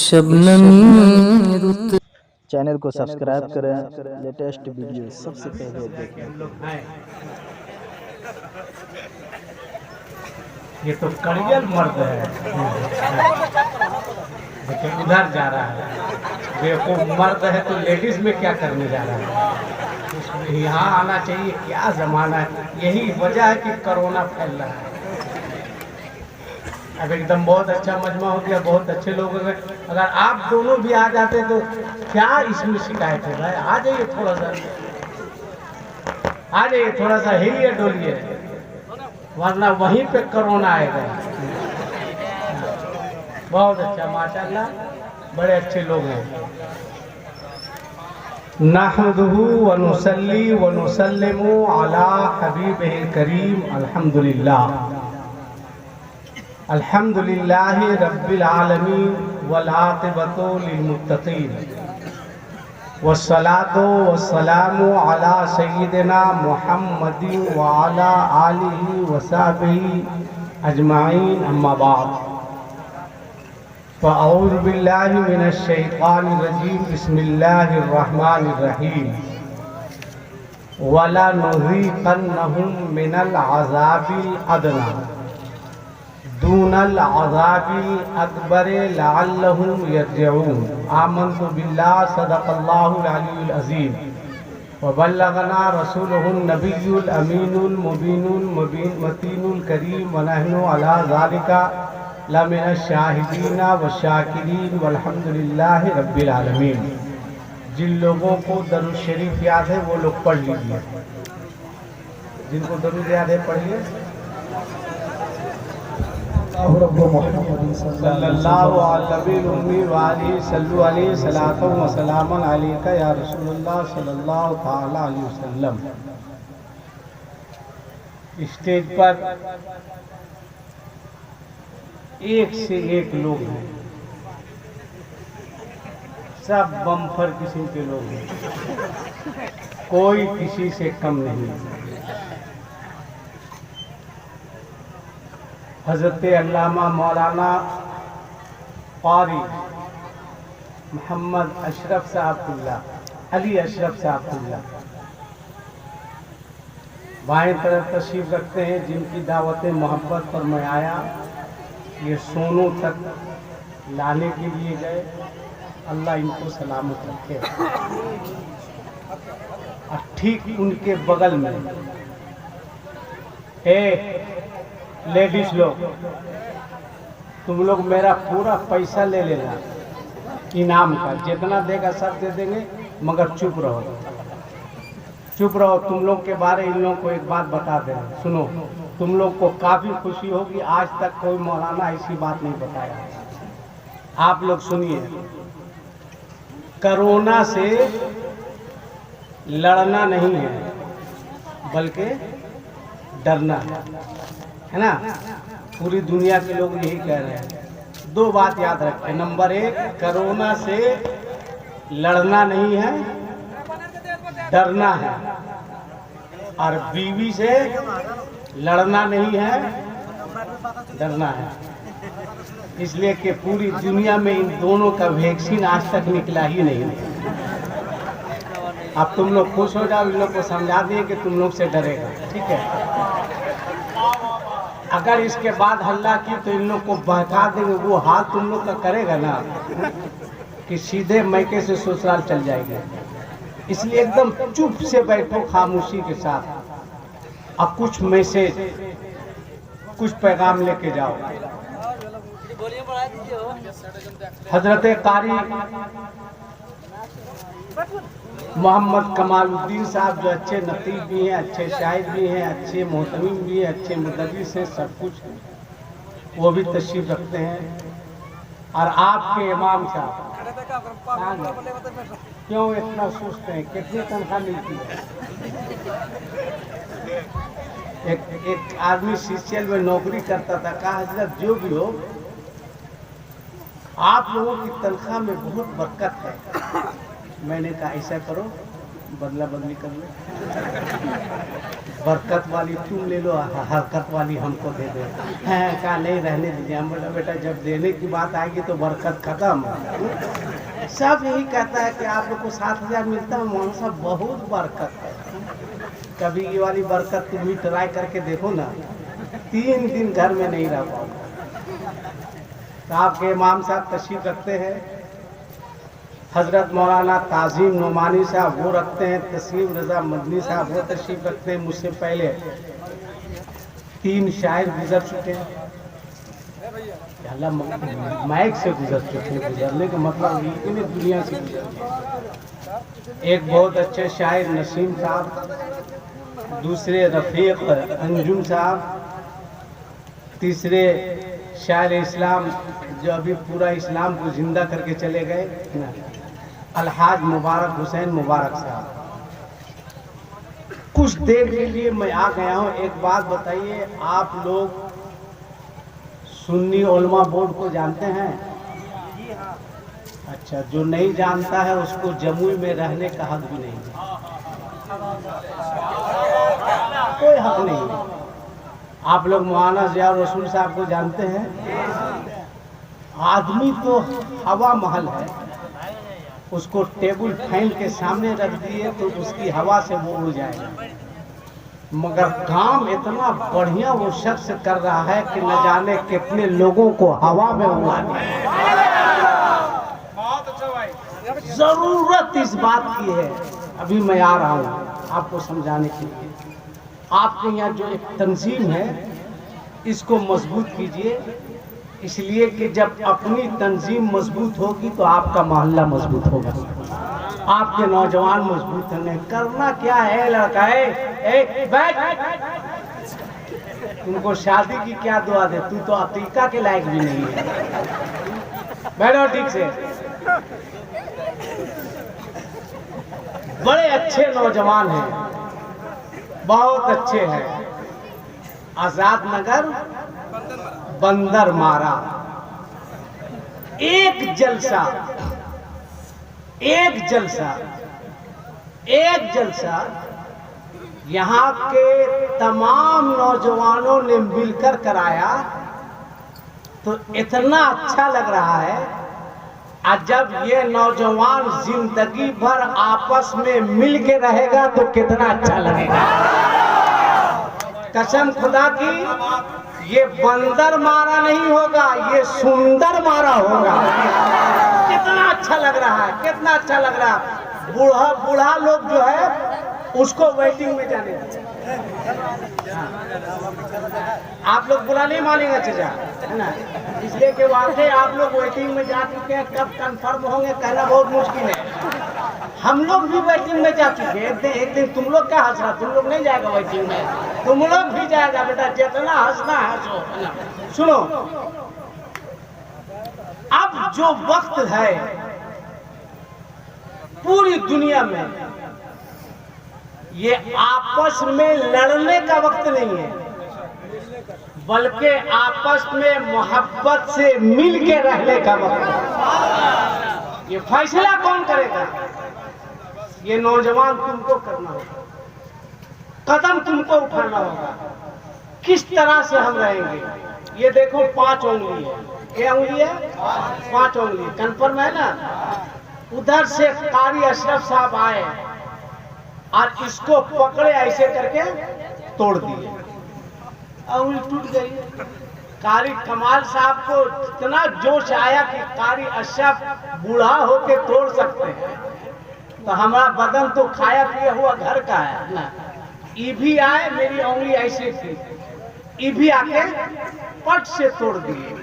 शबनमी रुत चैनल को सब्सक्राइब करें, लेटेस्ट वीडियो सबसे पहले देखें। ये तो कड़ियल मर्द है, देखिए उधर जा रहा है। देखो मर्द है तो लेडीज में क्या करने जा रहा है। यहाँ आना चाहिए, क्या जमाना है। यही वजह है कि कोरोना फैल रहा है। अब एकदम बहुत अच्छा मजमा हो गया, बहुत अच्छे लोग हो गए। अगर आप दोनों भी आ जाते तो क्या इसमें शिकायत है भाई। आ जाइए, थोड़ा सा आ जाइए, थोड़ा सा हिलिए डोलिए, वरना वहीं पे कोरोना आएगा। बहुत अच्छा, माशाल्लाह, बड़े अच्छे लोग हैं। नहमदुहु व नुसल्ली व नुसल्लिमु अला हबीबिल करीम। अल्हम्दुलिल्लाह अल्हम्दुलिल्लाहि रब्बिल आलमीन वल आक़िबतु लिल मुत्तक़ीन वस्सलातु वस्सलामु अला सय्यिदिना मुहम्मदिन व अला आलिहि व सहबिहि अजमाइन। अम्मा बाद, फ़अऊज़ु बिल्लाहि मिनश शैतानिर रजीम। बिस्मिल्लाहिर रहमानिर रहीम। वला नुज़ीक़न्नहुम मिनल अज़ाबिल अदना दूनल अज़ाबिल अकबर लअल्लहुम यरजिऊन। आमन्तु बिल्लाहि सदक़ल्लाहुल अलीयुल अज़ीम व बल्लगना रसूलुहुन नबियुल अमीनुल मुबीनुल मतीनुल करीम व नहनु अला ज़ालिका लमिनश शाहिदीना व शाकिरीन वल्हम्दुलिल्लाहि रब्बिल आलमीन। जिन लोगों को दरूद शरीफ याद है वो लोग पढ़ लीजिए। जिनको दरूद याद है पढ़िए। सल्लल्लाहु अलैहि सलातु व सलामन अलैका या रसूलुल्लाह सल्लल्लाहु ताला अलैहि वसल्लम। स्टेज पर एक से एक लोग हैं, सब बम्फर किस्म के लोग हैं, कोई किसी से कम नहीं। हज़रत अल्लामा मौलाना क़ारी मोहम्मद अशरफ साहबुल्ला अली अशरफ साहबुल्ला बाएं तरफ तशरीफ़ रखते हैं, जिनकी दावत मोहब्बत पर मैं आया। ये सोनों तक लाने के लिए गए। अल्लाह इनको सलामत रखे। और ठीक उनके बगल में लेडीज लोग, तुम लोग मेरा पूरा पैसा ले लेना इनाम का, जितना देगा सब दे देंगे, मगर चुप रहो, चुप रहो। तुम लोग के बारे इन लोगों को एक बात बता दें, सुनो, तुम लोग को काफ़ी खुशी होगी। आज तक कोई मौलाना ऐसी बात नहीं बताया। आप लोग सुनिए, कोरोना से लड़ना नहीं है, बल्कि डरना है ना। पूरी दुनिया के लोग यही कह रहे हैं। दो बात याद रखें। नंबर एक, कोरोना से लड़ना नहीं है, डरना है। और बीवी से लड़ना नहीं है, डरना है। इसलिए कि पूरी दुनिया में इन दोनों का वैक्सीन आज तक निकला ही नहीं। अब तुम लोग खुश हो जाओ, इन लोग को समझा दिए कि तुम लोग से डरेगा, ठीक है। अगर इसके बाद हल्ला की तो इन लोग को बहका देंगे। वो हाल तुम लोग का करेगा ना कि सीधे मैके से ससुराल चल जाएगा। इसलिए एकदम चुप से बैठो, खामोशी के साथ, और कुछ मैसेज, कुछ पैगाम लेके जाओ। हजरत कारी मोहम्मद कमालुद्दीन साहब, जो अच्छे नतीब भी हैं, अच्छे शायर भी हैं, अच्छे मोहतमिम भी हैं, अच्छे मुदर्रिस हैं, सब कुछ, वो भी तशरीफ रखते हैं। और आपके इमाम साहब क्यों इतना सोचते हैं, कितनी तनख्वाह मिलती है। एक आदमी सीसीएल में नौकरी करता था, कहा हजरत जो भी हो, आप लोगों की तनख्वाह में बहुत बरकत है। मैंने कहा ऐसा करो, बदला बदली कर लो, बरकत वाली तुम ले लो, हरकत वाली हमको दे दो। है कहा नहीं रहने दीजिए। हम बोला बेटा जब देने की बात आएगी तो बरकत खत्म। सब यही कहता है कि आप लोग को 7,000 मिलता है, मौलाना साहब बहुत बरकत है। कभी ये वाली बरकत तुम भी ट्राई करके देखो ना, 3 दिन घर में नहीं रह पाओगे। तो आपके इमाम साहब तशरीफ रखते हैं, हजरत मौलाना ताज़ीम नोमानी साहब वो रखते हैं, तस्लीम रज़ा मदनी साहब वो तशरीफ रखते हैं। मुझसे पहले 3 शायर गुजर चुके हैं, अल्लाह माइक से गुजर चुके हैं, गुजरने का मतलब इतनी दुनिया से गुजर चुके। एक बहुत अच्छे शायर नसीम साहब, दूसरे रफ़ीक अंजुम साहब, तीसरे शायर इस्लाम जो अभी पूरा इस्लाम को जिंदा करके चले गए, अलहाज मुबारक हुसैन मुबारक साहब। कुछ देर के लिए मैं आ गया हूँ। एक बात बताइए, आप लोग सुन्नी उलमा बोर्ड को जानते हैं? अच्छा, जो नहीं जानता है उसको जमुई में रहने का हक भी नहीं है, कोई हक नहीं है। आप लोग मौलाना ज़िया रसूल साहब को जानते हैं? आदमी तो हवा महल है, उसको टेबल फैन के सामने रख दिए तो उसकी हवा से वो उड़ जाएगा, मगर काम इतना बढ़िया वो शख्स कर रहा है कि न जाने कितने लोगों को हवा में उड़ा दिया। जरूरत इस बात की है, अभी मैं आ रहा हूँ आपको समझाने के लिए। आपके यहाँ जो एक तंजीम है इसको मजबूत कीजिए, इसलिए कि जब अपनी तंजीम मजबूत होगी तो आपका मोहल्ला मजबूत होगा, आपके नौजवान मजबूत होंगे। करना क्या है लड़का है, बैठ, तुमको शादी की क्या दुआ दे, तू तो अतीका के लायक भी नहीं है। बैठो ठीक से। बड़े अच्छे नौजवान हैं, बहुत अच्छे हैं। आजाद नगर बंदर मारा, एक जलसा, एक जलसा, एक जलसा, यहाँ के तमाम नौजवानों ने मिलकर कराया तो इतना अच्छा लग रहा है। और जब ये नौजवान जिंदगी भर आपस में मिल के रहेगा तो कितना अच्छा लगेगा। कसम खुदा की, ये बंदर मारा नहीं होगा, ये सुंदर मारा होगा। कितना अच्छा लग रहा है, कितना अच्छा लग रहा है। बूढ़ा बूढ़ा लोग जो है उसको वेटिंग में जाने दीजिए। आप लोग बुरा नहीं मानेंगे चचा, है ना, इसलिए कि वाकई आप लोग वेटिंग में जा चुके हैं। कब कंफर्म होंगे कहना बहुत मुश्किल है। हम लोग भी वेटिंग में जा चुके हैं। एक दिन तुम लोग क्या हंस रहा, तुम लोग नहीं जाएगा वेटिंग में, तुम लोग भी जाएगा बेटा, जितना हंसना हंसो। सुनो, अब जो वक्त है पूरी दुनिया में ये आपस में लड़ने का वक्त नहीं है, बल्कि आपस में मोहब्बत से मिल के रहने का वक्त है। ये फैसला कौन करेगा? ये नौजवान तुमको करना होगा, कदम तुमको उठाना होगा। किस तरह से हम रहेंगे? ये देखो 5 उंगली है, क्या उंगली है? 5 उंगली, कन्फर्म है ना? उधर से कारी अशरफ साहब आए और इसको पकड़े, ऐसे करके तोड़ दिए, उंगली टूट गई। कारी कमाल साहब को इतना जोश आया कि कारी अशरफ बूढ़ा होके तोड़ सकते हैं, तो हमारा बदन तो खाया पिया हुआ घर का है ना। ये भी आए, मेरी उंगली ऐसी थी, ये भी आके पट से तोड़ दिए।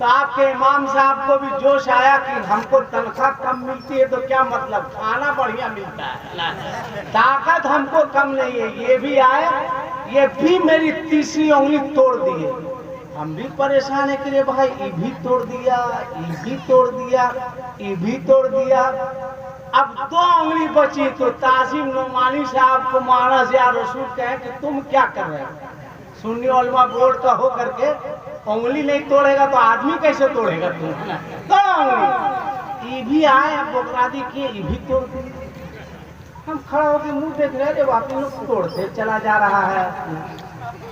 तो आपके इमाम साहब को भी जोश आया कि हमको तनख्वाह कम मिलती है तो क्या मतलब, खाना बढ़िया मिलता है, ताकत हमको कम नहीं है। ये भी आए, ये भी मेरी तीसरी उंगली तोड़ दिए। हम भी परेशान है कि रे भाई, ये भी तोड़ दिया, ये भी तोड़ दिया, ये भी तोड़ दिया। अब 2 उंगली बची तो ताज़ीम नोमानी साहब को मौलाना ज़िया रसूल कहे कि तुम क्या कर रहे हो? सुन्नी उलमा बोर्ड का हो करके उंगली नहीं तोड़ेगा तो आदमी कैसे तोड़ेगा? तुम तो उंगली ये भी आए, बोकरादी किए, ये भी तोड़ दिए। हम खड़ा होकर मुंह देख रहे थे, वापिस लोग तोड़ते चला जा रहा है।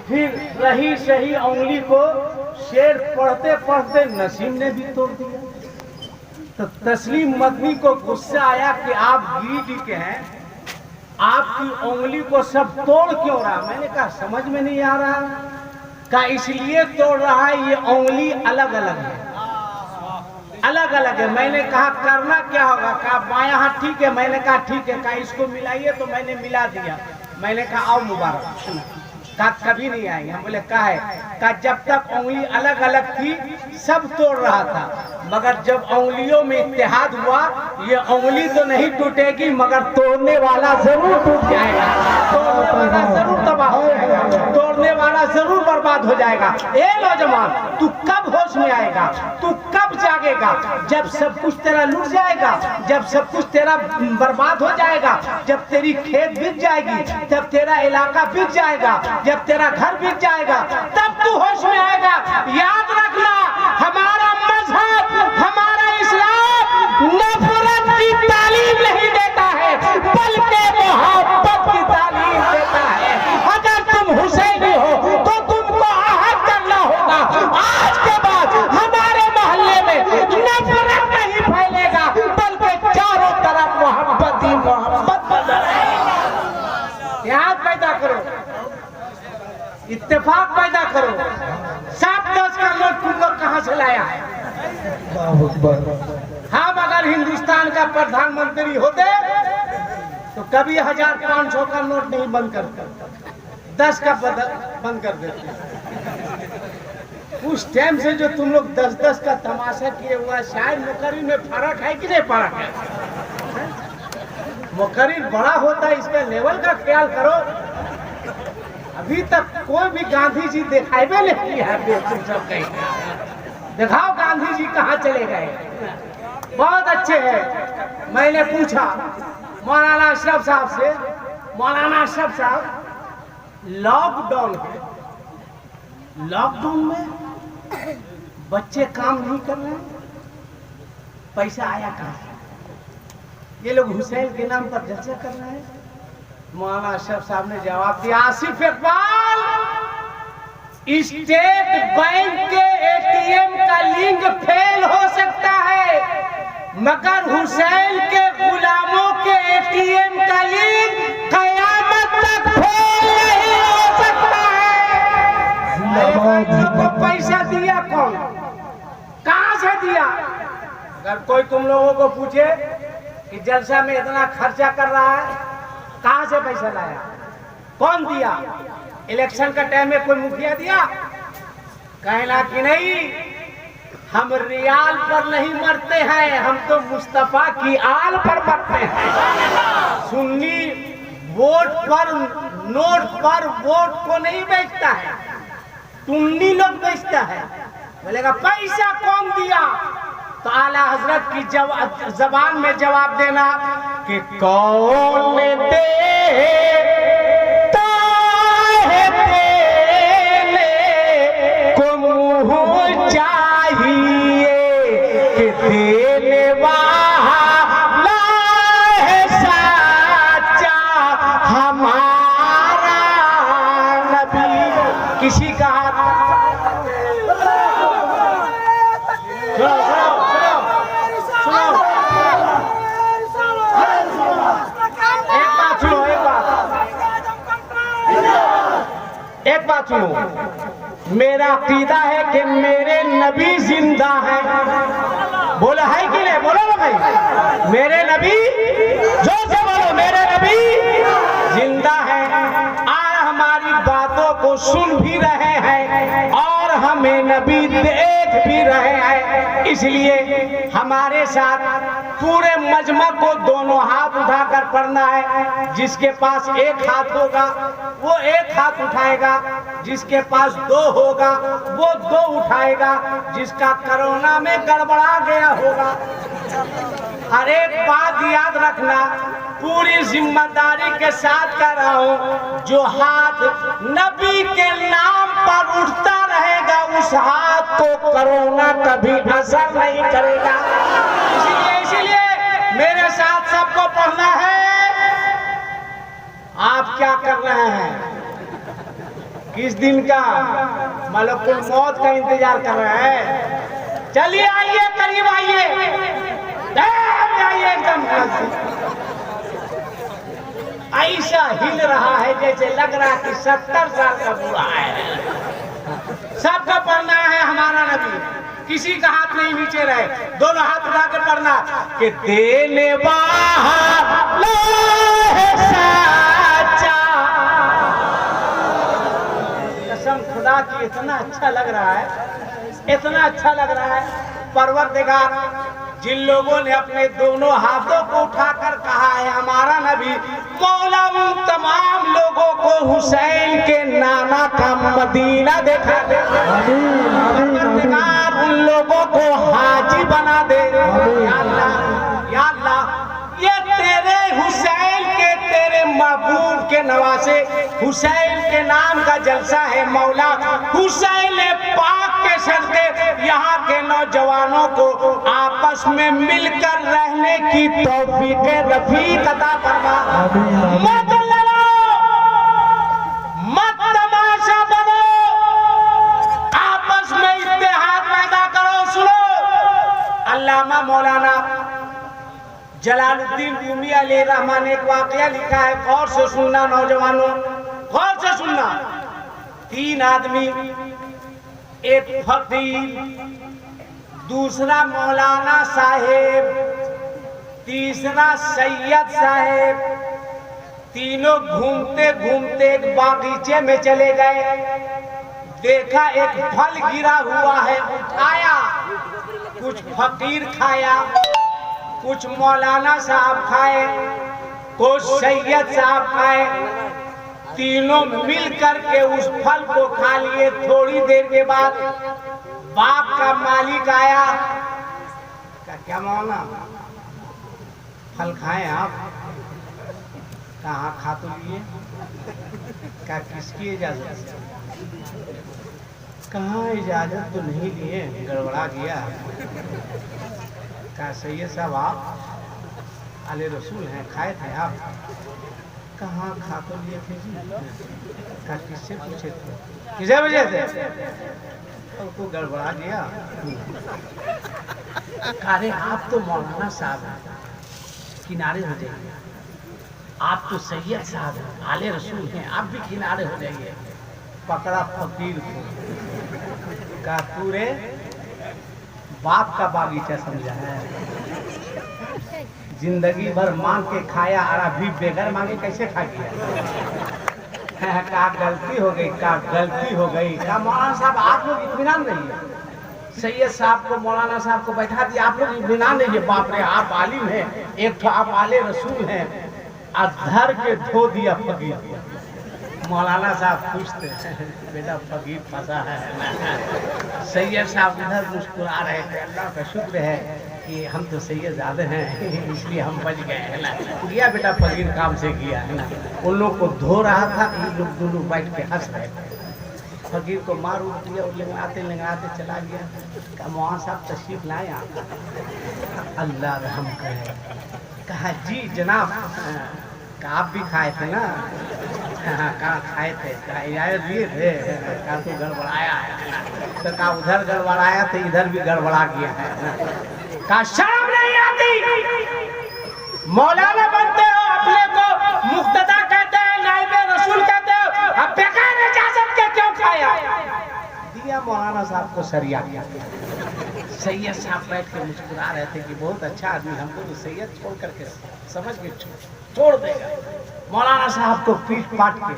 फिर रही सही उंगली को शेर पढ़ते पढ़ते नसीम ने भी तोड़ दिया। तो तस्लीम मदनी को गुस्सा आया कि आप गिरिडीह के हैं, आपकी उंगली को सब तोड़ क्यों रहा? मैंने कहा समझ में नहीं आ रहा। का इसलिए तोड़ रहा है, ये उंगली अलग अलग है, अलग अलग है। मैंने कहा करना क्या होगा? कहा बायां हाथ ठीक है। मैंने कहा ठीक है। कहा इसको मिलाइए, तो मैंने मिला दिया। मैंने कहा आओ मुबारक। कहा कभी नहीं आएंगे। हम बोले कहा है? कहा जब तक उंगली अलग अलग थी सब तोड़ रहा था, मगर जब उंगलियों में इत्तेहाद हुआ, ये उंगली तो नहीं टूटेगी मगर तोड़ने वाला जरूर टूट जाएगा, तोड़ने वाला जरूर तबाह हो जाएगा, तोड़ने वाला जरूर बर्बाद हो जाएगा। ए नौजवान, तू कब होश में आएगा? तू कब जागेगा? जब सब कुछ तेरा लूट जाएगा, जब सब कुछ तेरा बर्बाद हो जाएगा, जब तेरी खेत बिक जाएगी, जब तेरा इलाका बिक जाएगा, जब तेरा घर बिक जाएगा, तब तू होश में आएगा। याद रखना, हमारा मजहब, हमारा इस्लाम नफरत की तालीम नहीं देता है, बल्कि मोहब्बत की तालीम देता है। अगर तुम हुसैनी हो तो तुमको आहत करना होगा। आज के बाद हमारे मोहल्ले में नफरत नहीं फैलेगा, बल्कि चारों तरफ मोहब्बत ही मोहब्बत नजर आएगी। याद पैदा करो, इत्तेफाक पैदा करो। 7-10 का नोट तुम लोग कहाँ से लाया है? हम अगर हिंदुस्तान का प्रधानमंत्री होते तो कभी 1500 का नोट नहीं बंद करते, 10 का बंद कर देते। उस टाइम से जो तुम लोग 10-10 का तमाशा किए हुआ, शायद मुकर्रिर में फर्क है कि नहीं फर्क है? मुकर्रिर बड़ा होता है, इसका लेवल का ख्याल करो। अभी तक कोई भी गांधी जी दिखाई भी नहीं किया है। तुम सब कहीं दिखाओ गांधी जी कहाँ चले गए? बहुत अच्छे हैं। मैंने पूछा मौलाना अशरफ साहब से, मौलाना अशरफ साहब लॉकडाउन है, लॉकडाउन में बच्चे काम नहीं कर रहे हैं, पैसा आया कहाँ से? ये लोग हुसैन के नाम पर जलसा कर रहे हैं। मौलाना अशरफ साहब ने जवाब दिया, आसिफ इकबाल, स्टेट बैंक के एटीएम का लिंक फेल हो सकता है, मगर हुसैन के गुलामों के एटीएम का लिंक कयामत तक फेल नहीं हो सकता है। बच्चों को पैसा दिया कौन? कहां से दिया? अगर कोई तुम लोगों को पूछे कि जलसा में इतना खर्चा कर रहा है, कहां से पैसा लाया, कौन दिया? इलेक्शन का टाइम में कोई मुखिया दिया? कहना कि नहीं, हम रियाल पर नहीं मरते हैं, हम तो मुस्तफा की आल पर मरते हैं। सुन्नी वोट पर, नोट पर वोट को नहीं बेचता है, सुन्नी लोग बेचता है। बोलेगा पैसा कौन दिया? तो आला हजरत की जबान में जवाब देना कि कौन देता है देने को मुँह चाहिए कि देने वाला है साचा हमारा नबी। किसी का एक बात सुनो, मेरा अकीदा है कि मेरे नबी जिंदा है। बोला है कि नहीं? बोलो ना भाई, मेरे नबी, जोर से बोलो, मेरे नबी जिंदा है और हमारी बातों को सुन भी रहे हैं और हमें नबी देख भी रहे हैं। इसलिए हमारे साथ पूरे मजमा को दोनों हाथ उठाकर पढ़ना है। जिसके पास एक हाथ होगा वो एक हाथ उठाएगा, जिसके पास दो होगा वो दो उठाएगा, जिसका कोरोना में गड़बड़ा गया होगा। हर एक बात याद रखना, पूरी जिम्मेदारी के साथ कर रहा हूँ। जो हाथ नबी के नाम पर उठता रहेगा उस हाथ को कोरोना कभी असर नहीं करेगा। इसीलिए मेरे साथ सबको पढ़ना है, क्या कर रहे हैं? किस दिन का? मलकुल मौत का इंतजार कर रहे हैं। चलिए आइए, करीब आइए, आइए एकदम ऐसा हिल रहा है जैसे लग रहा है कि 70 साल का बूढ़ा है। सबका पढ़ना है हमारा नबी, किसी का हाथ नहीं नीचे रहे, दोनों हाथ उठा के पढ़ना कि देने वाला है साचा। कसम खुदा की इतना अच्छा लग रहा है, इतना अच्छा लग रहा है। परवरदिगार जिन लोगों ने अपने दोनों हाथों को उठाकर कहा है हमारा नबी, मौला उन तमाम लोगों को हुसैन के नाना का मदीना देखा दे। परवरदिगार उन लोगों को हाजी बना दे। या अल्लाह, ये तेरे हुसैन के, तेरे महबूब के नवासे हुसैन के नाम का जलसा है मौला। हुसैन पाक के सदके यहाँ के नौजवानों को आपस में मिलकर रहने की तौफीक रफीक अता फरमा। मत लड़ो, मत तमाशा बनो, आपस में इत्तेहाद पैदा करो। सुनो, अल्लामा मौलाना जलालुद्दीन रूमी अलैहिर्रहमान ने एक वाकया लिखा है, गौर से सुनना नौजवानों, गौर से सुनना। 3 आदमी, एक फकीर, दूसरा मौलाना साहेब, तीसरा सैयद साहेब, तीनों घूमते घूमते एक बागीचे में चले गए। देखा एक फल गिरा हुआ है, उठाया, कुछ फकीर खाया, कुछ मौलाना साहब खाए, कुछ सैयद साहब खाए। तीनों मिल करके उस फल को खा लिए। थोड़ी देर के बाद बाप का मालिक आया, क्या मौलाना फल खाए आप? कहाँ खा तो लिए? क्या किसकी इजाजत? कहाँ इजाजत तो नहीं लिए, गड़बड़ा गया। क्या सैयद साहब आप आले रसूल हैं, खाए थे आप? कहाँ खा तो लिए थे जी? क्या किससे पूछे थे? किसे वजह से? तो गड़बड़ा गया। अरे आप तो मौलाना साहब हैं, किनारे हो जाइए। आप तो सैयद साहब हैं, आले रसूल हैं, आप भी किनारे हो जाइए। पकड़ा फकीर को, का पूरे बाप का बागीचा समझा है। जिंदगी भर मांग के खाया, और अभी बेगर मांगे कैसे खा गया? का गलती हो गई, का गलती हो गई। का मौलाना साहब आप लोग इत्मीनान रहिए। सैयद साहब को, मौलाना साहब को बैठा दिया, आप लोग इत्मीनान रहिए। बाप रे, आप आलिम हैं, एक तो आप आले रसूल हैं। धर के धो दिया फकीर। मौलाना साहब पूछते बेटा फकीर फंसा है। सैयद साहब इधर मुस्कुरा रहे थे, अल्लाह का शुक्र है कि हम तो सैयद ज़्यादा हैं, इसलिए हम बच गए, है ना। गया बेटा फकीर काम से किया, है ना। उन लोग को धो रहा था, ये लोग दोनों बैठ के हंस रहे थे। फकीर को मार उठ दिया और लंगड़ाते चला गया। कहा मौलाना साहब तशरीफ लाए आप? अल्लाह रहम करे। कहा जी जनाब, आप भी खाए थे ना? कहाँ खाए थे? कहा इजाजत दिए थे? कहा तो गड़बड़ाया है। तो कहा उधर गड़बड़ाया तो इधर भी गड़बड़ा गया है। कहा शर्म नहीं आती? मौलाना बनते हो, अपने को मुक्तदा कहते हैं, नाइबे रसूल कहते हो, अब बेकार इजाजत के क्यों खाया? दिया मौलाना साहब को सरिया गया। सैयद साहब बैठ के मुस्कुरा रहे थे कि बहुत अच्छा आदमी, हमको तो सैयद छोड़ करके समझ के छोड़ देगा। मौलाना साहब को पीट पाट के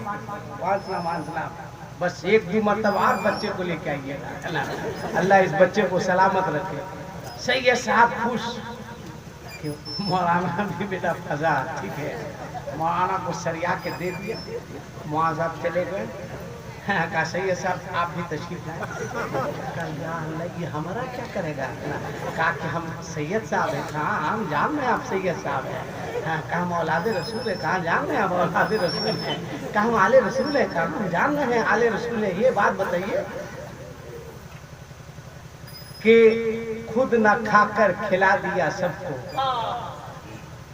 वांसला बस 1-2 मरतबा और बच्चे को लेके आइएगा, है ना। अल्लाह इस बच्चे को सलामत रखे। सैयद साहब खुश कि मौलाना भी बेटा फंसा, ठीक है। मौलाना को सरिया के दे दिया। मौलाना साहब चले गए। कहा सैयद साहब आप भी तशरीफ लाए। ये हमारा क्या करेगा? कहा कि हम सैयद साहब हैं। कहा हम जान रहे हैं आप सैयद साहब हैं। कहा हम औलादे रसूल है। कहा जान रहे हैं आप औलादे रसूल हैं। कहा हम आले रसूल है। कहा हम जान रहे हैं आले रसूल है। ये बात बताइए कि खुद न खाकर खिला दिया सबको,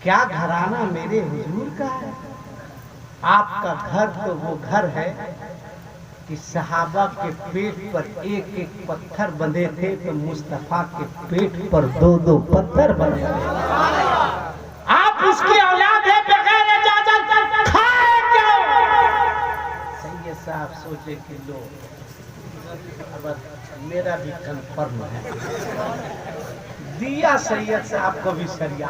क्या घराना मेरे हुजूर का है? आपका घर तो वो घर है कि सहाबा के पेट पर एक एक पत्थर बंधे थे, तो मुस्तफा के पेट पर दो दो पत्थर बंधे थे। आप उसकी औलाद है, बगैर इजाजत खाए क्यों? सैयद साहब सोचे कि लो अब मेरा भी कंफर्म है, दिया सैयद साहब को भी सरिया।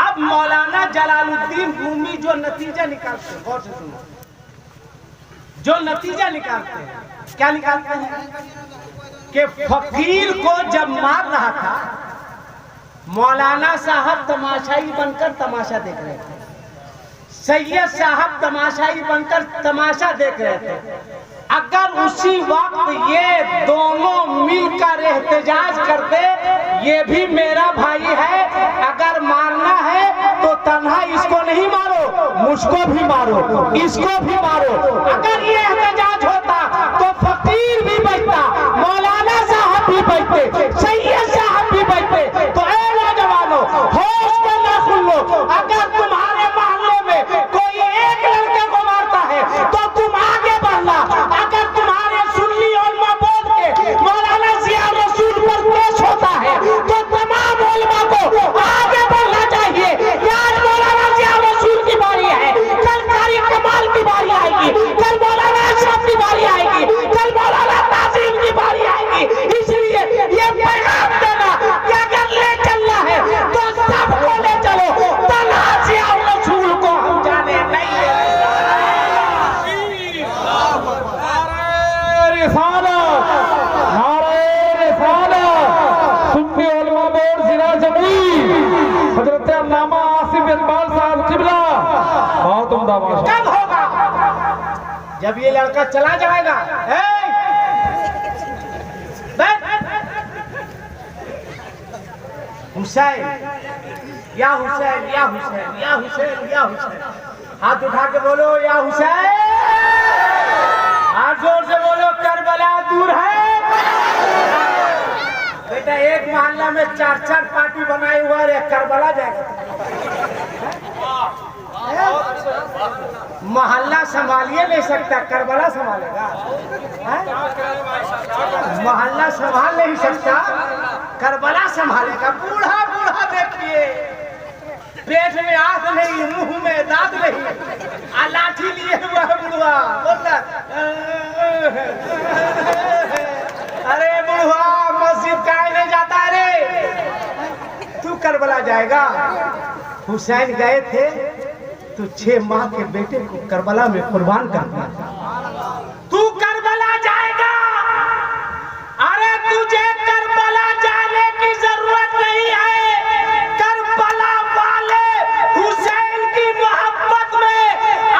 अब मौलाना जलालुद्दीन रूमी जो नतीजा निकालते हैं, गौर से सुनो, जो नतीजा निकालते हैं, क्या निकालते हैं कि फकीर को जब मार रहा था, मौलाना साहब तमाशाई बनकर तमाशा देख रहे थे, सैयद साहब तमाशाई बनकर तमाशा देख रहे थे। अगर उसी वक्त ये दोनों मिलकर एहतजाज करते, ये भी मेरा भाई है, अगर मारना है तो तन्हा इसको नहीं मारो, मुझको भी मारो, इसको भी मारो, अगर ये एहतजाज होता तो फकीर भी बचता, मौलाना साहब भी बचते, सैयद साहब भी बचते। तो ए नौजवानों, होश में ना खुलो, अगर तुम्हारे मोहल्ले में कोई एक लड़के को मारता है तो तुम आगे बढ़ना। अगर तुम्हारे सुन्नी उलमा बोल के मौलाना जिया रसूल पर पेश होता है तो तमाम उलमा को आगे बढ़ना चाहिए। आज मौलाना जिया रसूल की बारी है, कल कारी कमाल की बारी आएगी, कल मौलाना अशरफ की बारी आएगी, कल मौलाना तासीम की बारी आएगी। इसलिए ये पैगाम देना कि अगर ले चलना है तो सबको ले चलो, तन्हा जिया रसूल को हम जाने नहीं कब होगा? जब ये लड़का चला जाएगा। हुसैन या हुसैन या हुसैन या हुसैन या हुसैन, हाथ उठा के बोलो या हुसैन, हाथ जोर से बोलो करबला दूर है। बेटा एक मोहल्ला में 4-4 पार्टी बनाए हुआ है, करबला जाएगा। मोहल्ला संभालिए नहीं सकता, करबला संभालेगा? मोहल्ला संभाल नहीं सकता, करबला संभालेगा। बूढ़ा बूढ़ा देखिए, पेट में आंख नहीं, मुंह में दांत नहीं, लाठी लिए हुआ है बुढ़वा, बोलता अरे बुढ़वा मस्जिद काहे नहीं जाता रे, तू करबला जाएगा। हुसैन गए थे तो 6 माह के बेटे को करबला में कुर्बान कर दिया। तू करबला जाएगा? अरे तुझे करबला जाने की जरूरत नहीं है, करबला वाले हुसैन की मोहब्बत में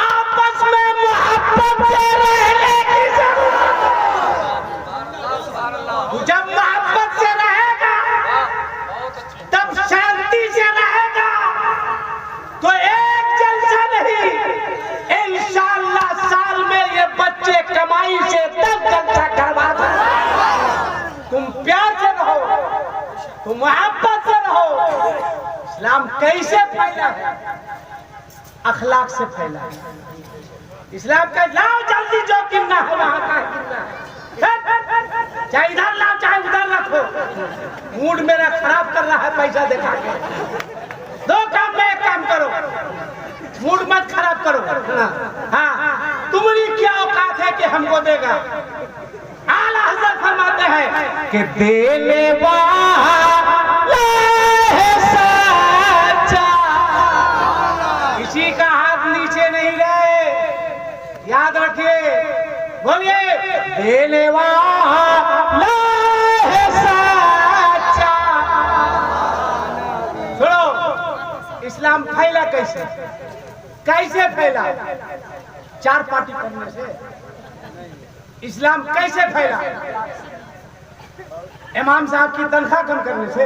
आपस में मोहब्बत से रहने की जरूरत है। जब मोहब्बत से रहेगा तब शांति से रहेगा, तो एक जलसा नहीं, इंशाअल्लाह साल में ये बच्चे कमाई से 10 जलसा करवा देंगे। तुम प्यार से रहो, तुम मोहब्बत से रहो। इस्लाम कैसे फैला है? अखलाक से फैला है। इस्लाम का लाओ जल्दी, जो गिनना है वहां का गिनना है, चाहे इधर लाओ चाहे उधर रखो। मूड मेरा खराब कर रहा है पैसा दिखा के। 2 काम में एक काम करो, मूड मत खराब करो। हाँ, तुम्हारी क्या औकात है कि हमको देगा? आला हज़रत फरमाते हैं कि देने वाला है सच्चा, किसी का हाथ नीचे नहीं रहे, याद रखिए। बोलिए, देने वाला है सच्चा। सुनो, इस्लाम फैला कैसे? कैसे फैला? 4 पार्टी करने से इस्लाम कैसे फैला? इमाम साहब की तनख्वाह कम करने से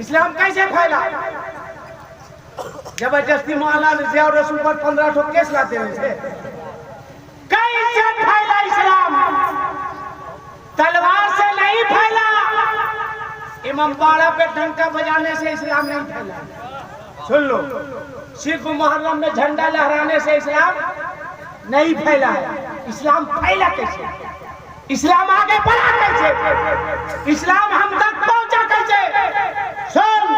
इस्लाम कैसे फैला? जबरदस्ती मौलाना जिया रसूल पर 15 ठो केस लाते रहे थे। कैसे फैला इस्लाम? तलवार से नहीं फैला, इमामबाड़ा पे डंका बजाने से इस्लाम नहीं फैला। सुन लो, सिर्फ मुहर्रम में झंडा लहराने से इस्लाम नहीं फैला है। इस्लाम फैला कैसे? इस्लाम आगे बढ़ा कैसे? इस्लाम हम तक पहुंचा कैसे? सुन,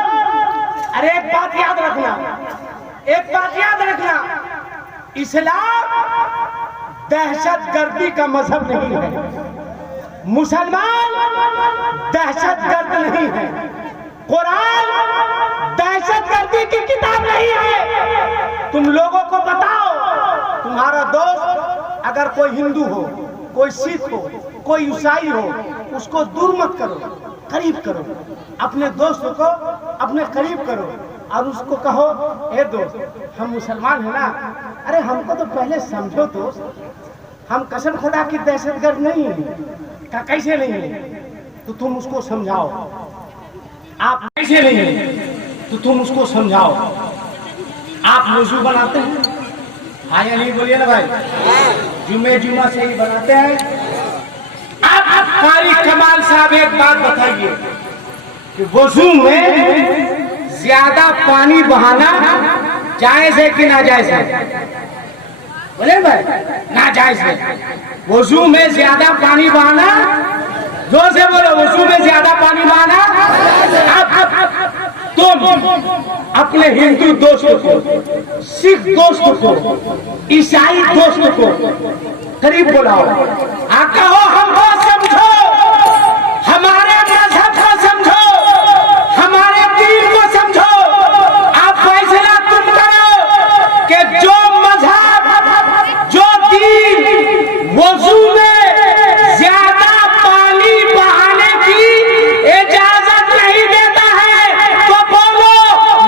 अरे एक बात याद रखना, एक बात याद रखना, इस्लाम दहशतगर्दी का मजहब नहीं है। मुसलमान दहशतगर्द नहीं है। कुरान दहशतगर्दी की किताब नहीं है। तुम लोगों को बताओ, तुम्हारा दोस्त अगर कोई हिंदू हो, कोई सिख हो, कोई ईसाई हो, उसको दूर मत करो, करीब करो। अपने दोस्त को अपने करीब करो और उसको कहो, ए दोस्त, हम मुसलमान हैं ना, अरे हमको तो पहले समझो दोस्त, हम कसम खुदा की दहशतगर्द नहीं है। का कैसे नहीं है? तो तुम उसको समझाओ। आप कैसे नहीं है? तो तुम उसको समझाओ। आप वजू बनाते हैं? हाँ या नहीं बोलिए ना भाई। जुम्मा से ही बनाते हैं। आप कारी कमाल साहब एक बात बताइए कि वजू में ज्यादा पानी बहाना जायज है कि नाजायज है? बोले भाई, नाजायज है। वजू में ज्यादा पानी बहाना, जोर से बोलो, वजू में ज्यादा पानी बहाना। तुम अपने हिंदू दोस्त को, सिख दोस्त को, ईसाई दोस्त को करीब बुलाओ, कहो हमको समझो, हमारे मजहब को समझो, हमारे दीन को समझो। आप फैसला तुम करो कि जो मजहब, जो दीन वजू में ज्यादा पानी बहाने की इजाजत नहीं देता है, तो बोलो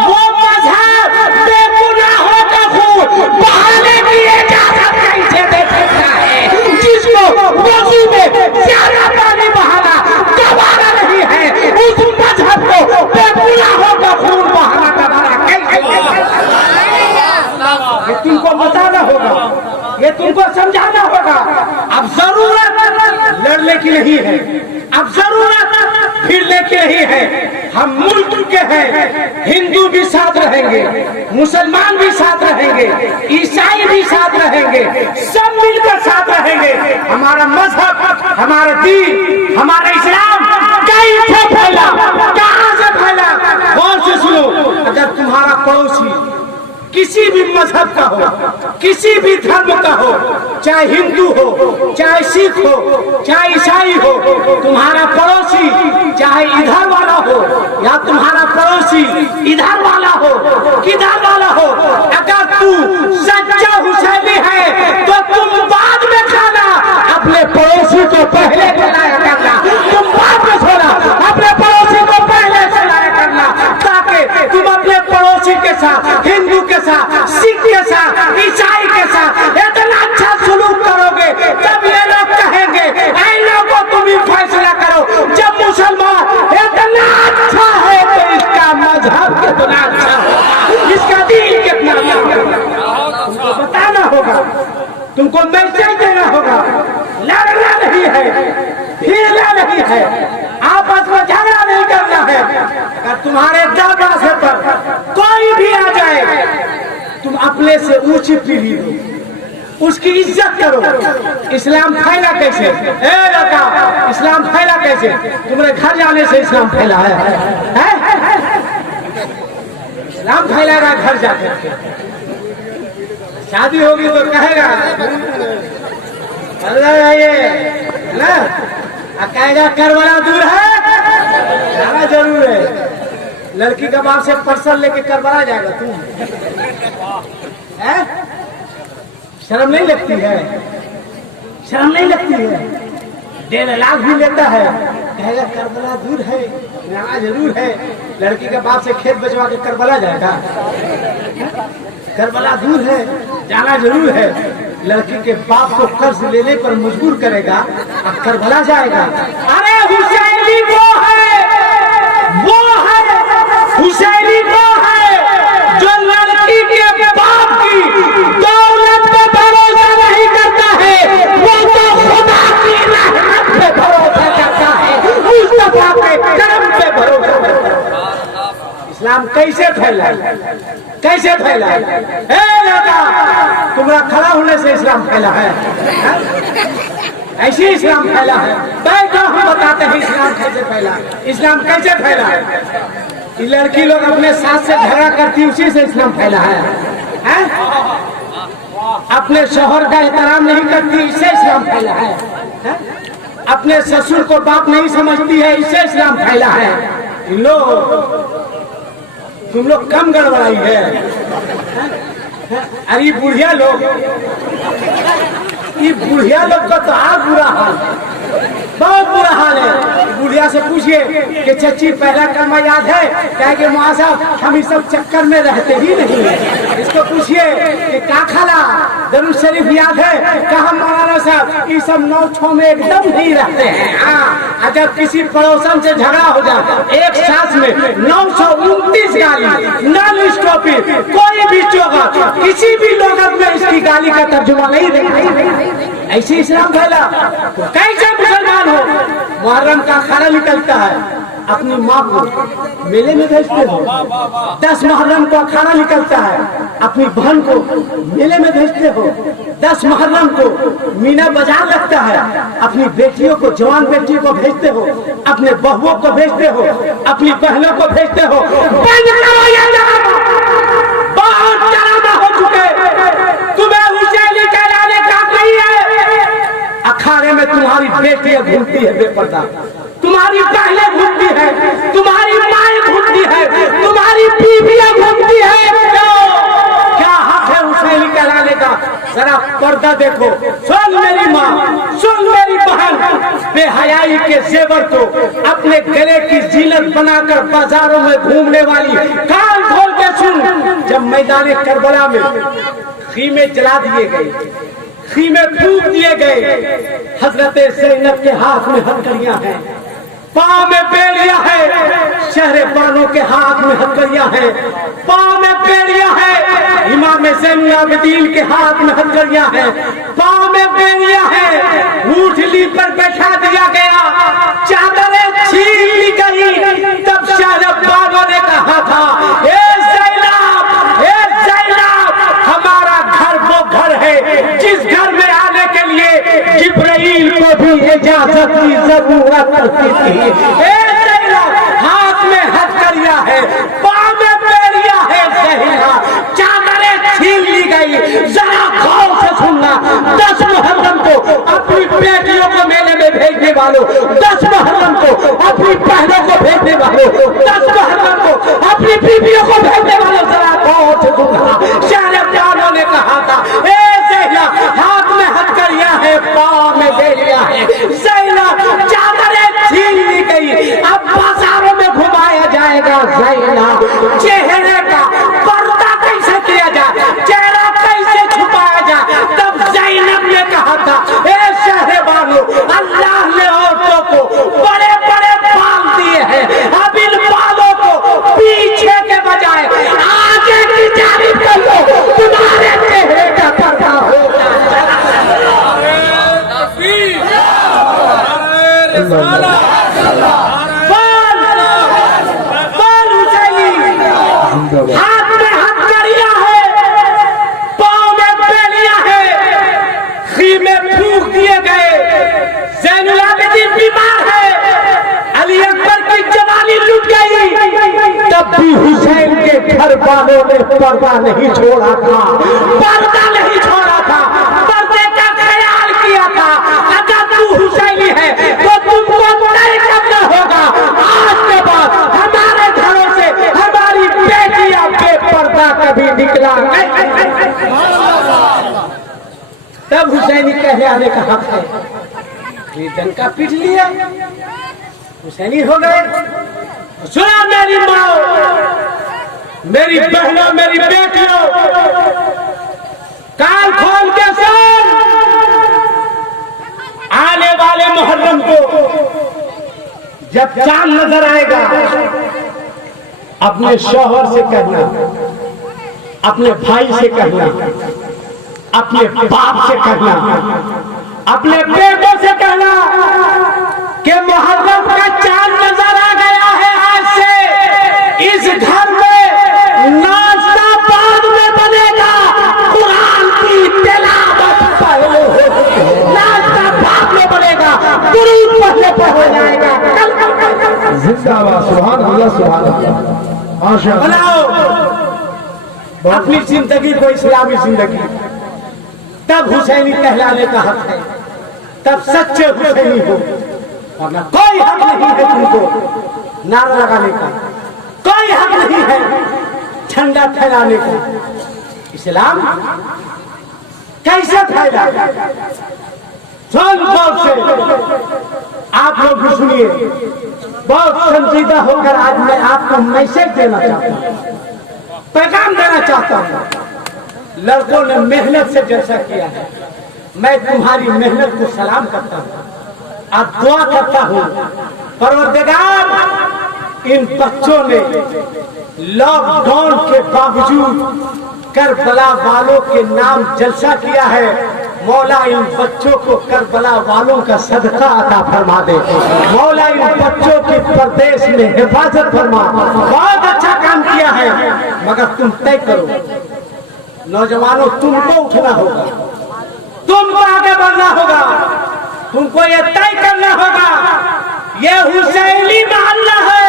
वो मजहब बेगुनाहों का खून बहाने की इजाजत कैसे दे सकता है? जिसको वजू में ज्यादा पानी बहाना गवारा नहीं है, उस मजहब को बेगुनाहों का खून बहाना गवारा कैसे दे सकता है? ये तुमको बताना होगा, ये तुमको समझाना होगा। अब जरूरत लड़ने की नहीं है, अब जरूरत फिरने की नहीं है। हम मुल्क के हैं, हिंदू भी साथ रहेंगे, मुसलमान भी साथ रहेंगे, ईसाई भी साथ रहेंगे, सब मिलकर साथ रहेंगे। हमारा मजहब, हमारा दीन, हमारा इस्लाम कहीं से फैला, कहां से फैला? गौर से सुनो, अगर तुम्हारा पड़ोसी किसी भी मजहब का हो, किसी भी धर्म का हो, चाहे हिंदू हो, चाहे सिख हो, चाहे ईसाई हो, तुम्हारा पड़ोसी चाहे इधर वाला हो या तुम्हारा पड़ोसी इधर वाला हो, किधर वाला हो, अगर तू सच्चा हुसैनी है तो तुम बाद में खाना, अपने पड़ोसी को पहले खिलाया करना। तुम बाद में सोना, अपने पड़ोसी को पहले खिलाया करना, ताकि तुम अपने पड़ोसी के साथ, हिंदू के साथ, सिख के साथ, ईसाई के साथ इतना अच्छा सुलूक करोगे, तब ये लोग कहेंगे ऐ लोगों तुम ही फैसला करो। जब मुसलमान इतना अच्छा है तो इसका मजहब कितना अच्छा होगा, इसका दीन कितना अच्छा होगा, तुमको बताना होगा, तुमको मैसेज देना होगा। लड़ना नहीं है, फिरना नहीं है, आपस में झगड़ा नहीं करना है। अगर तुम्हारे दरवाजे पर कोई भी आ जाए, तुम अपने से ऊंची पीढ़ी दो, उसकी इज्जत करो। इस्लाम फैला कैसे? ए लड़का, इस्लाम फैला कैसे? तुम्हारे घर जाने से इस्लाम फैला है? इस्लाम फैलाएगा घर जाकर, शादी होगी तो कहेगा अल्लाह ये ना, कहेगा करबला दूर है, जाना जरूर है। लड़की का बाप से पर्सल लेके करबला जाएगा तू? शर्म नहीं लगती है? शर्म नहीं लगती है? 1.5 लाख भी लेता है, कहेगा करबला दूर है, जाना जरूर है। लड़की के बाप से खेत बचवा के करबला जाएगा? करबला दूर है, जाना जरूर है। लड़की के बाप को कर्ज लेने पर मजबूर करेगा, अब करबला जाएगा। अरे हुसैनी वो है, वो है हुसैनी वो है जो लड़की के बाप की दौलत पे भरोसा नहीं करता है, वो तो खुदा की रहमत पे भरोसा करता है, मुस्तफा के करम पे भरोसा करता है। इस्लाम कैसे फैला, कैसे फैला? ए लड़का, तुम्हारा खड़ा होने से इस्लाम फैला है? ऐसे इस्लाम फैला है? बैठो, हम बताते हैं इस्लाम कैसे फैला। इस्लाम कैसे फैला? ये लड़की लोग अपने साथ से झगड़ा करती, उसी से इस्लाम फैला है? अपने शोहर का एहतराम नहीं करती, इससे इस्लाम फैला है? अपने ससुर को बाप नहीं समझती है, इससे इस्लाम फैला है? तुम लोग कम गड़बड़ाई है। अरे बुढ़िया लोग, ये बुढ़िया लोग का तो आज बुरा हाल, बहुत बुरा हाल है। बुढ़िया से पूछिए कि चच्ची पहला कलमा याद है? कहेंगे माँ साहब हम इस सब चक्कर में रहते ही नहीं है। इसको पूछिए कि का खाला दरूद शरीफ याद है? कहा मौलाना साहब ये सब 9-6 में एकदम नहीं रहते हैं। हाँ, अगर किसी पड़ोसन से झगड़ा हो जाए एक सांस में 929 गाली, नॉन स्टॉपिंग, कोई भी चोगा, किसी भी लोगत में इसकी गाली का तर्जुमा नहीं देखा। ऐसे इस्लाम फैला। तो कैसे मुसलमान हो? मुहर्रम का खाना निकलता है, अपनी माँ को मेले में भेजते हो। 10 मुहर्रम को खाना निकलता है, अपनी बहन को मेले में भेजते हो। 10 मुहर्रम को मीना बाजार लगता है, अपनी बेटियों को, जवान बेटियों को भेजते हो, अपने बहुओं को भेजते हो, अपनी बहनों को भेजते हो। बहुत डरावा हो चुके, तुम्हें हुसैनी कहलाने का नहीं है। अखाड़े में तुम्हारी बेटियां घूमती है बेपर्दा, तुम्हारी बहनें घूमती है, तुम्हारी माएं घूमती है, तुम्हारी बीवियां घूमती है। क्या हक है हुसैनी कहलाने का? जरा पर्दा देखो। सुन मेरी माँ, सुन मेरी बहन, बेहयाई के जेवर को अपने गले की जीनत बनाकर बाजारों में घूमने वाली, कान खोल के सुन। जब मैदान करबला में खीमे जला दिए गए, खीमे फूंक दिए गए, हजरत ज़ैनब के हाथ में हथकड़ियां हैं, पाँव में बेड़ियां है, शहरे बानों के हाथ में हथकड़ियां हैं, पाँव में बेड़ियां है, इमाम ज़ैनुल आबिदीन के हाथ में हथकड़ियां हैं, पाँव में बेड़ियां है। ऊँटली पर बैठा दिया गया, चादरें छीन ली गई। तब शहरे बानों ने कहा था, ए ज़ैनब, ए ज़ैनब, हमारा घर वो घर है जिस घर में आने के लिए जिब्राइल को भी इजाजत की जरूरत पड़ती थी। हाथ में हथकड़ियां है, पाँव में बेड़ियां है, ज़हीरा चादरें छीन ली गई। जरा गौर से सुनना, 10 मुहर्रम को अपनी बेटियों को मेले में भेजने वालों, 10 मुहर्रम को अपनी बहनों को भेजने वालों, 10 मुहर्रम को अपनी बीवियों को भेजने वालों, जरा गौर से सुनना। शहरदारों ने कहा था, ए ज़ैनब, हाथ में हथकड़ियां है, पाँव में बेड़ियां है, ज़ैनब चादरें छीन ली गई, अब बाजारों में घुमाया जाएगा ज़ैनब। चेहरे का पर्दा कैसे किया जाए, चेहरा कैसे छुपाया जाए? तब ज़ैनब ने कहा था, ए शहरबानो, अल्लाह ने औरतों को बड़े बड़े बाल दिए हैं, अब इन बालों को पीछे के बजाय आगे की जानिब कर लो, तुम्हारे चेहरे का पर्दा होगा। हाथ में हथकड़ियां है, पाँव में बेड़ियां है, खीमे फूंक दिए गए। ज़ैनुल आबिदीन बीमार है, अली अकबर की जवानी लुट गई। तब भी हुसैन के घर वालों ने पर्दा नहीं छोड़ा था, पर्दा नहीं छोड़ा था, पर्दे का ख्याल किया था। अगर तू हुसैनी है तो तुमको तय करना होगा, आज के बाद हमारे घरों से हमारी बेटियां बेपर्दा कभी निकला नहीं। तब हुसैनी कहलाने का हक है। ये डंका पीट लिया, हुसैनी हो गए। सुना मेरी माँ, मेरी बहनों, मेरी बेटियों, कान खोल के सुन। आने वाले मुहर्रम को जब चांद नजर आएगा, अपने शौहर से कहना, अपने भाई से कहना, अपने बाप से कहना, अपने बेटों से कहना कि मुहर्रम का चांद नजर आ गया है। आज से इस घर में दावा, सुभान अल्लाह, सुभान अल्लाह, माशा बनाओ अपनी जिंदगी को इस्लामी जिंदगी, तब हुसैनी कहलाने का हक है, तब सच्चे हुसैनी हो, वरना कोई हक नहीं है तुमको नारा लगाने का, कोई हक नहीं है झंडा फहराने का। इस्लाम कैसे फैला? सुन गौर से, आप लोग भी सुनिए, बहुत संजीदा होकर आज मैं आपको मैसेज देना चाहता हूँ, पैगाम देना चाहता हूँ। लड़कों ने मेहनत से जलसा किया है, मैं तुम्हारी मेहनत को सलाम करता हूँ और दुआ करता हूँ, परवरदिगार इन बच्चों ने लॉकडाउन के बावजूद करबला वालों के नाम जलसा किया है, मौला इन बच्चों को करबला वालों का सदका अता फरमा दे, मौला इन बच्चों की प्रदेश में हिफाजत फरमा। बहुत अच्छा काम किया है, मगर तुम तय करो, नौजवानों तुमको उठना होगा, तुमको आगे बढ़ना होगा, तुमको ये तय करना होगा, ये हुसैनी मोहल्ला है,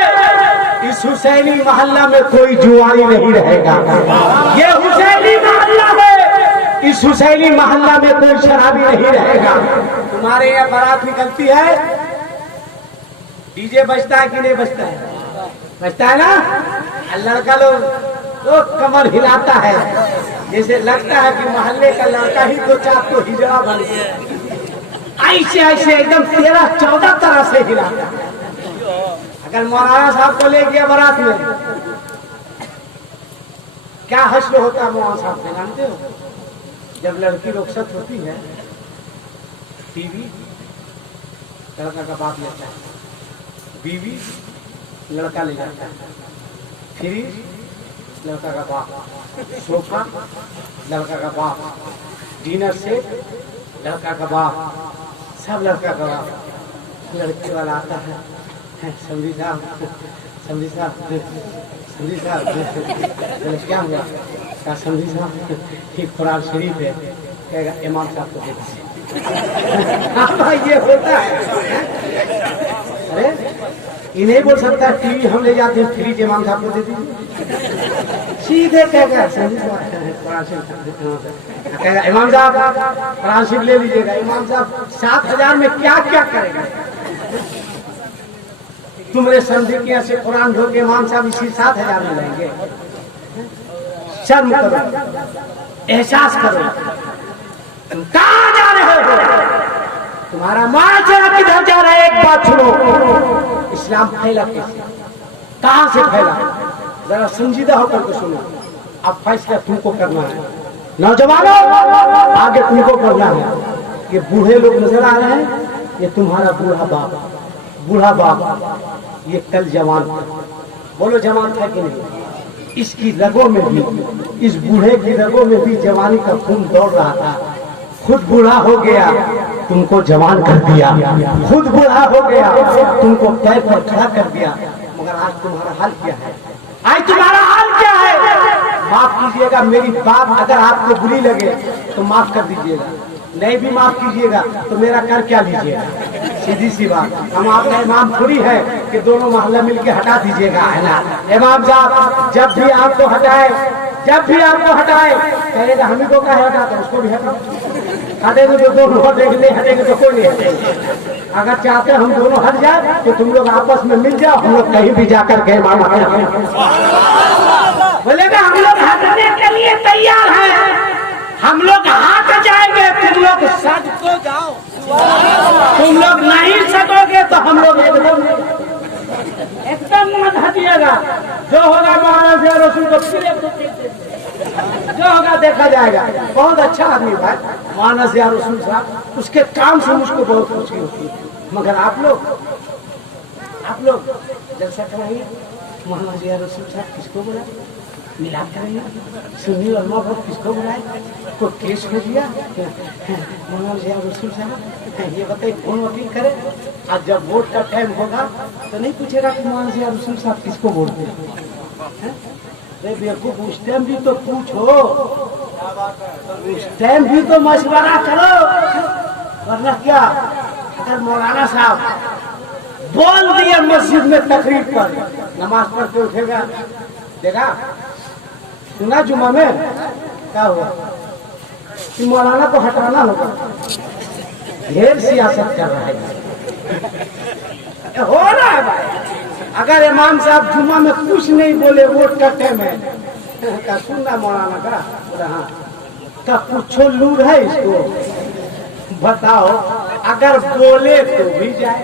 इस हुसैनी मोहल्ला में कोई जुआरी नहीं रहेगा, ये हुसैनी मोहल्ला है, इस हुसैनी मोहल्ला में कोई शराबी नहीं रहेगा। तुम्हारे यहाँ बारात निकलती है, डीजे बजता है कि नहीं बजता है? बजता है ना। लड़का लोग तो कमर हिलाता है, जैसे लगता है कि मोहल्ले का लड़का ही दो चार तो हिजड़ा बन गया, ऐसे ऐसे एकदम 13-14 तरह से हिलाता है। अगर मौलाना साहब को ले गया बारात में, क्या हश्र होता है मौलाना साहब से जानते हो? जब लड़की रुखसत होती है, बीवी लड़का का बाप लेता है, बीवी लड़का ले जाता है, फ्रिज लड़का का बाप, सोफा लड़का का बाप, डिनर सेट लड़का का बाप, सब लड़का का बाप। लड़की वाला आता है, समझी साहब, समझी साहब, समझी साहब, क्या हुआ? क्या समझी साहब, ठीक कुरान शरीफ है, कहेगा इमाम साहब को दे दीजिए। ये होता है। अरे ये नहीं बोल सकता टीवी हम ले जाते हैं, फ्रिज इमाम साहब को दे दीजिए, सीधे कहेगा समझी साहब कुरान शरीफ, कहेगा इमाम साहब कुरान शरीफ ले लीजिएगा। इमाम साहब 7,000 में क्या क्या करेगा? तुम्हारे समझे कि ऐसे कुरान ढो के इमाम साहब इसी 7,000 में लेंगे? शर्म करो, एहसास करो, तुम कहाँ जा रहे हो? तुम्हारा माशरा किधर जा रहा है? एक बात सुनो, इस्लाम फैला कैसे, कहाँ से फैला? जरा संजीदा होकर के सुनो। अब फैसला तुमको करना है, नौजवानों आगे तुमको करना है। ये बूढ़े लोग नजर आ रहे हैं, ये तुम्हारा बूढ़ा बाप, बूढ़ा बाप, ये कल जवान था, बोलो जवान था कि नहीं? इसकी रगों में भी, इस बूढ़े की रगों में भी जवानी का खून दौड़ रहा था। खुद बूढ़ा हो गया, तुमको जवान कर दिया, खुद बूढ़ा हो गया, तुमको पैर पर खड़ा कर दिया। मगर आज तुम्हारा हाल क्या है? आज तुम्हारा हाल क्या है? माफ कीजिएगा मेरी बात अगर आपको बुरी लगे तो माफ कर दीजिएगा, नहीं भी माफ कीजिएगा तो मेरा कर क्या लीजिएगा? सीधी सी बात, हम आपका इमाम थोड़ी है कि दोनों मोहल्ला मिलके हटा दीजिएगा, है ना? इमाम साहब जब भी आपको हटाए, जब भी आपको हटाए कहेगा हम ही को क्या हटाते, उसको भी हटेंगे तो दोनों हटेंगे, हटेंगे तो कोई नहीं हटेंगे। अगर चाहते हम दोनों हट जाए तो तुम लोग आपस में मिल जाओ, हम लोग कहीं भी जाकर के इमाम बोलेगा हम लोग हटने के लिए तैयार हैं, हम लोग हट जाएंगे, तुम लोग सच को जाओ, तुम लोग नहीं सकोगे तो हम लोग एकदम मत हटिएगा। जो होगा मौलाना रसूल को जो होगा देखा जाएगा। बहुत अच्छा आदमी भाई मौलाना रसूल साहब, उसके काम से मुझको बहुत खुशी होती है। मगर आप लोग जलसा कराइए, मौलाना रसूल साहब किसको बुलाए? मिलाद कराइए, सुन्नी और मौका किसको बुलाए? को केस हो दिया मौलाना रसूल साहब, ये बताइए कौन वकील करे? आज जब वोट का टाइम होगा तो नहीं पूछेगा कि मौलाना रसूल साहब किसको वोट दे? अरे बेवकूफ, उस टाइम भी तो पूछो, उस टाइम भी तो मशवरा करो, वरना क्या? अगर मौलाना साहब बोल दिया मस्जिद में तकरीर पर, नमाज पढ़ के उठेगा, देखा सुना जुमा में क्या हुआ कि मौलाना को हटाना होगा, ढेर सियासत कर रहा है, हो रहा है भाई। अगर इमाम साहब जुमा में कुछ नहीं बोले वोट करते में, सुनना मौलाना का हाँ का पूछो लूर है इसको, बताओ अगर बोले तो भी जाए,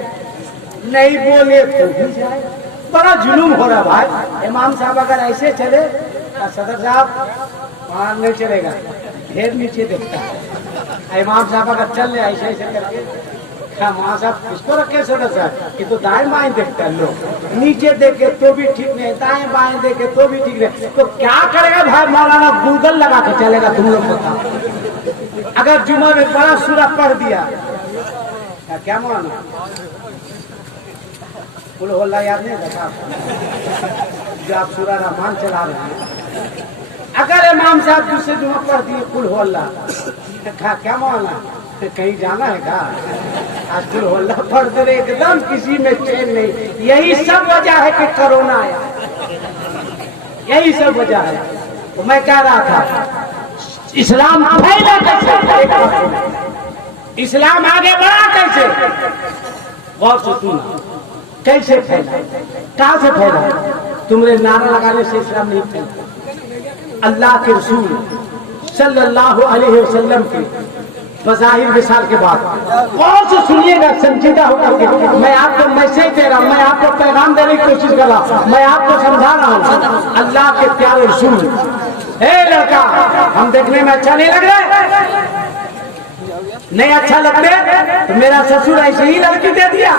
नहीं बोले तो भी जाए, बड़ा जुलूम हो रहा भाई। इमाम साहब अगर ऐसे चले, सदर साहब वहां नहीं चलेगा, ढेर नीचे देखता है। इमाम साहब अगर चल रहे ऐसे ऐसे करके, क्या वहाँ साहब किसको रखे सदर साहब, ये तो दाएं बाएं देखता है, लोग नीचे देखे तो भी ठीक नहीं, दाएं बाएं देखे तो भी ठीक नहीं, तो क्या करेगा भाई मौलाना, गूगल लगा के चलेगा, तुम लोग बताओ। अगर जुमा में बड़ा सूरा पढ़ दिया, क्या मौलाना कुल होल्ला याद नहीं था जो आप सूरा रहमान चला रहे हैं, अगर इमाम साहब दूसरे जुमा पढ़ दिए कुल होल्ला, क्या मौलाना कहीं जाना है क्या, आज कुल होल्ला पढ़ दे एकदम किसी में चैन नहीं। यही सब वजह है कि कोरोना आया, यही सब वजह है। तो मैं कह रहा था इस्लाम फैला कैसे, इस्लाम आगे बढ़ा कैसे, गौर से सुनना, कैसे फैला, कहां से फैला। तुमने नारा लगाने से इस्लाम नहीं फैला, अल्लाह के रसूल सल्लल्लाहु अलैहि वसल्लम की बज़ाहिर विसाल के बाद, और से सुनिएगा संजीदा होकर के, मैं आपको मैसेज दे रहा हूँ, मैं आपको पैगाम देने की कोशिश कर रहा हूँ, मैं आपको समझा रहा हूँ। अल्लाह के प्यारे रसूल, हे लड़का हम देखने में अच्छा नहीं लग रहा, नहीं अच्छा लगते तो मेरा ससुर ऐसे ही लड़की दे दिया,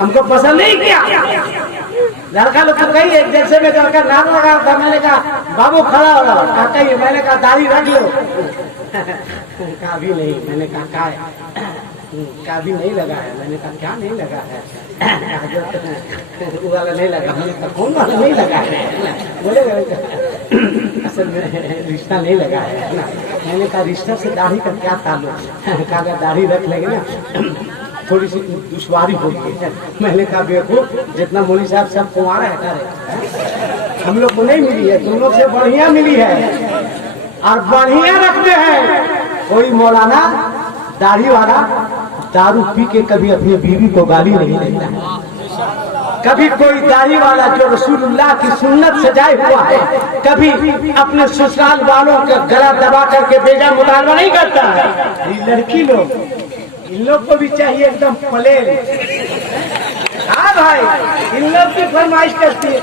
हमको पसंद नहीं किया। लड़का लोग तो कही एक जैसे में लड़का नाम लगा था, मैंने कहा बाबू खड़ा हो रहा, काका ही, मैंने कहा दाढ़ी रख लो, कहा भी नहीं, मैंने कहा का भी नहीं लगा है, मैंने कहा क्या नहीं लगा है, वो वाला नहीं लगा, मैंने कहा कौन वाला नहीं लगा है, बोले असल में रिश्ता नहीं लगा है ना, मैंने कहा रिश्ता से दाढ़ी का क्या ताल्लुक, कहा दाढ़ी रख लेंगे ना थोड़ी सी दुश्वारी होगी। मैंने कहा देखो जितना मौलवी साहब सब कुंवारा है, हम लोग को नहीं मिली है, तुम लोग से बढ़िया मिली है और बढ़िया रखते हैं। कोई मौलाना दाढ़ी वाला दारू पी के कभी अपनी बीवी को गाली नहीं देता है, कभी कोई दाढ़ी वाला जो रसूलुल्लाह की सुन्नत सजाए हुआ है, कभी अपने ससुराल वालों का गला दबा करके बेजा मुतालबा नहीं करता है। ये लड़की लोग, इन लोग को भी चाहिए एकदम प्लेन, हाँ भाई इन लोग की फरमाइश करती है,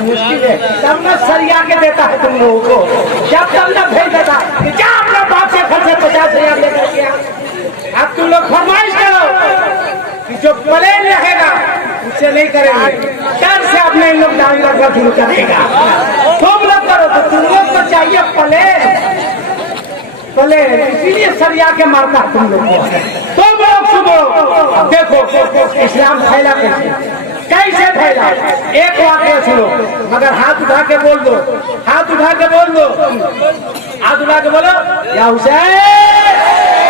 मुश्किल है तब न सरिया के देता है तुम लोगों को, जब तब न भेज देता है क्या अपने बाप से खर्चे 50,000 लेकर के। अब तुम लोग फरमाइश करो कि जो प्लेन रहेगा उससे नहीं करेंगे, डर से अपने इन लोग दाढ़ी रखना शुरू करेगा। तुम लोग करो तो तुम लोग को चाहिए प्लेन, इसीलिए सरिया के मारता तुम लोग को। तुम लोग सुनो, अब देखो इस्लाम फैला कैसे फैला। एक वाक्य सुनो, मगर हाथ उठा के बोल दो, हाथ उठा के बोल दो, हाथ उठा के बोलो या हुसैन,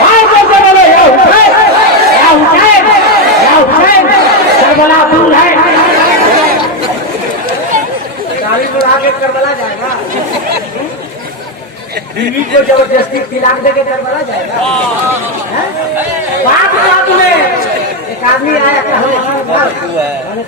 हाथ उठा के बोलो या हुसैन, या हुसैन, या हुसैन, करबला दूर है, गाड़ी बढ़ा के करबला जाएगा, बीवी को जबरदस्ती तिलाक देके करबला जाएगा। बात में एक आदमी आया, मैंने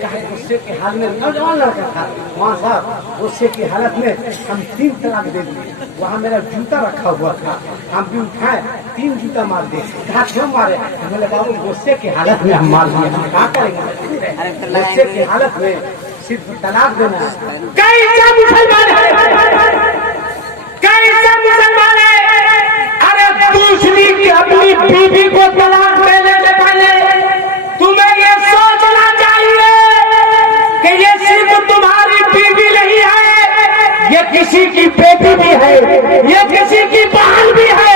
कहा गुस्से के हाल में, नौजवान लड़का था वहाँ साहब, गुस्से की हालत में हम 3 तलाक दे दिए। वहाँ मेरा जूता रखा हुआ था, हम भी उठाए 3 जूता मार दिए। कहा क्यों मारे? बोले बाबू गुस्से की हालत में हम मार दिए, हम क्या करेंगे, गुस्से की हालत में सिर्फ तलाक देना। कैसे मुसलमान है, अरे दूसरी की अपनी बीवी को तलाक देने से पहले तुम्हें ये सोचना चाहिए कि ये सिर्फ तुम्हारी बीवी नहीं है, ये किसी की बेटी भी है, ये किसी की बहन भी है,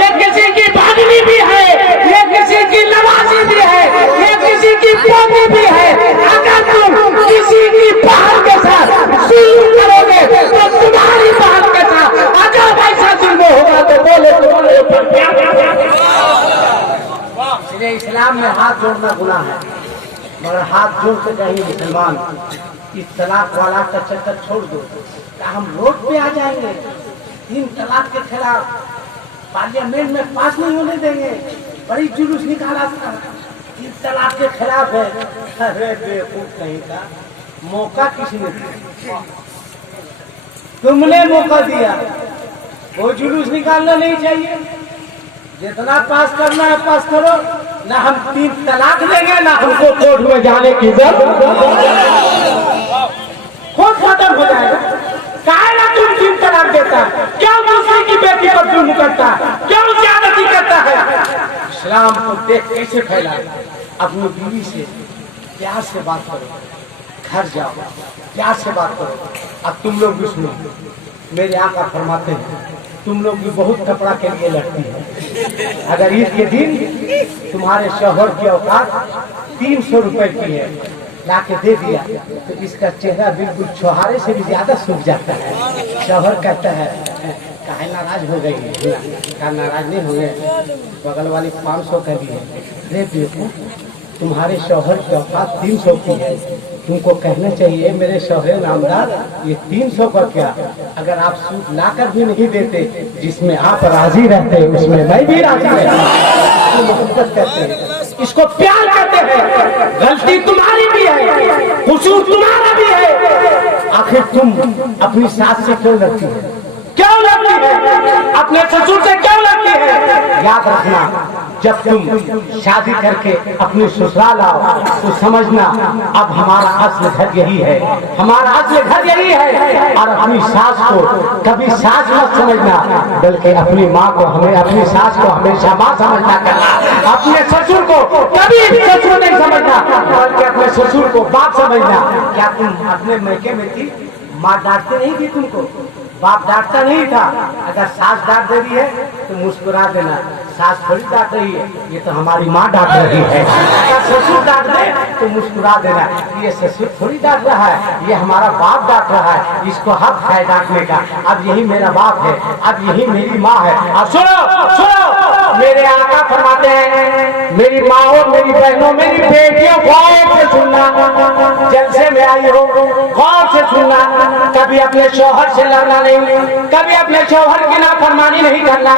ये किसी की भागनी भी है, ये किसी की नवाजी भी है, ये किसी की पोती भी है। अगर तुम किसी की बहन के साथ जुल्म करोगे तो तुम्हारी बहन के साथ अगर ऐसा जुल्म होगा तो बोले में हाथ जोड़ना गुनाह है, मगर हाथ जोड़ के कहीं मुसलमान इस तलाक वाला का चक्कर छोड़ दो, क्या हम रोड पे आ जाएंगे? 3 तलाक के खिलाफ पार्लियामेंट में पास नहीं होने देंगे, बड़ी जुलूस निकाला था, 3 तलाक के खिलाफ है। अरे बेवकूफ कहीं का, मौका किसने दिया? तुमने मौका दिया। वो जुलूस निकालना नहीं चाहिए, जितना पास करना है पास करो, ना हम 3 तलाक देंगे, ना हमको कोर्ट में जाने की जरूरत, खुद खत्म हो जाएगा। काहे ना तुम 3 तलाक देता, क्यों दूसरी की बेटी पर जुल्म करता, क्यों ज्यादती करता है? इस्लाम को देख कैसे फैला। अपनी बीवी से प्यार से बात करो, घर जाओ प्यार से बात करो। अब तुम लोग भी सुनो, मेरे आका फरमाते हैं तुम लोग भी बहुत कपड़ा के लिए लड़ती है। अगर ईद के दिन तुम्हारे शौहर की औकात 300 रुपए की है, ला के दे दिया, तो इसका चेहरा बिल्कुल छुहारे से भी ज्यादा सूख जाता है। शौहर कहता है काहे नाराज हो गई? क्या नाराज नहीं हुए? बगल वाली 500 का दी है। रे बेवकूफ, तुम्हारे शौहर की औकात 300 की है, तुमको कहना चाहिए मेरे शौहर नामदार ये 300 का क्या? अगर आप सूट लाकर भी नहीं देते, जिसमें आप राजी रहते उसमें मैं भी राजी रहता। इसको मोहब्बत कहते हैं, इसको प्यार कहते हैं। गलती तुम्हारी भी है, कसूर तुम्हारा भी है। आखिर तुम अपनी सास से क्यों लड़ती है? क्यों लड़ती है? अपने ससुर से क्यों लड़ती है? याद रखना, जब तुम शादी करके अपने ससुराल आओ तो समझना अब हमारा असली घर यही है, हमारा असली घर यही है। और अपनी सास को कभी सास मत समझना, बल्कि अपनी माँ को हमें अपनी सास को हमेशा माँ समझना करना। अपने ससुर को कभी ससुर नहीं समझना, बल्कि अपने ससुर को बाप समझना। क्या तुम अपने मैके में थी, माँ डांटते नहीं थी तुमको? बाप डांटता नहीं था? अगर सास डांट दे रही है तो मुस्कुरा देना, सास थोड़ी डांट रही है, ये तो हमारी माँ डांट रही है। अगर ससुर डांट दे तो मुस्कुरा देना, ये ससुर थोड़ी डांट रहा है, ये हमारा बाप डांट रहा है, इसको हक है डांटने का। अब यही मेरा बाप है, अब यही मेरी माँ है। अब सुनो सुनो, मेरे आका फरमाते हैं मेरी माँ, मेरी बहनों, मेरी बेटियों, गौर से सुनना, जलसे में आई हो गौर से सुनना। कभी अपने शौहर से लड़ना नहीं, कभी अपने शौहर की नाफरमानी नहीं करना,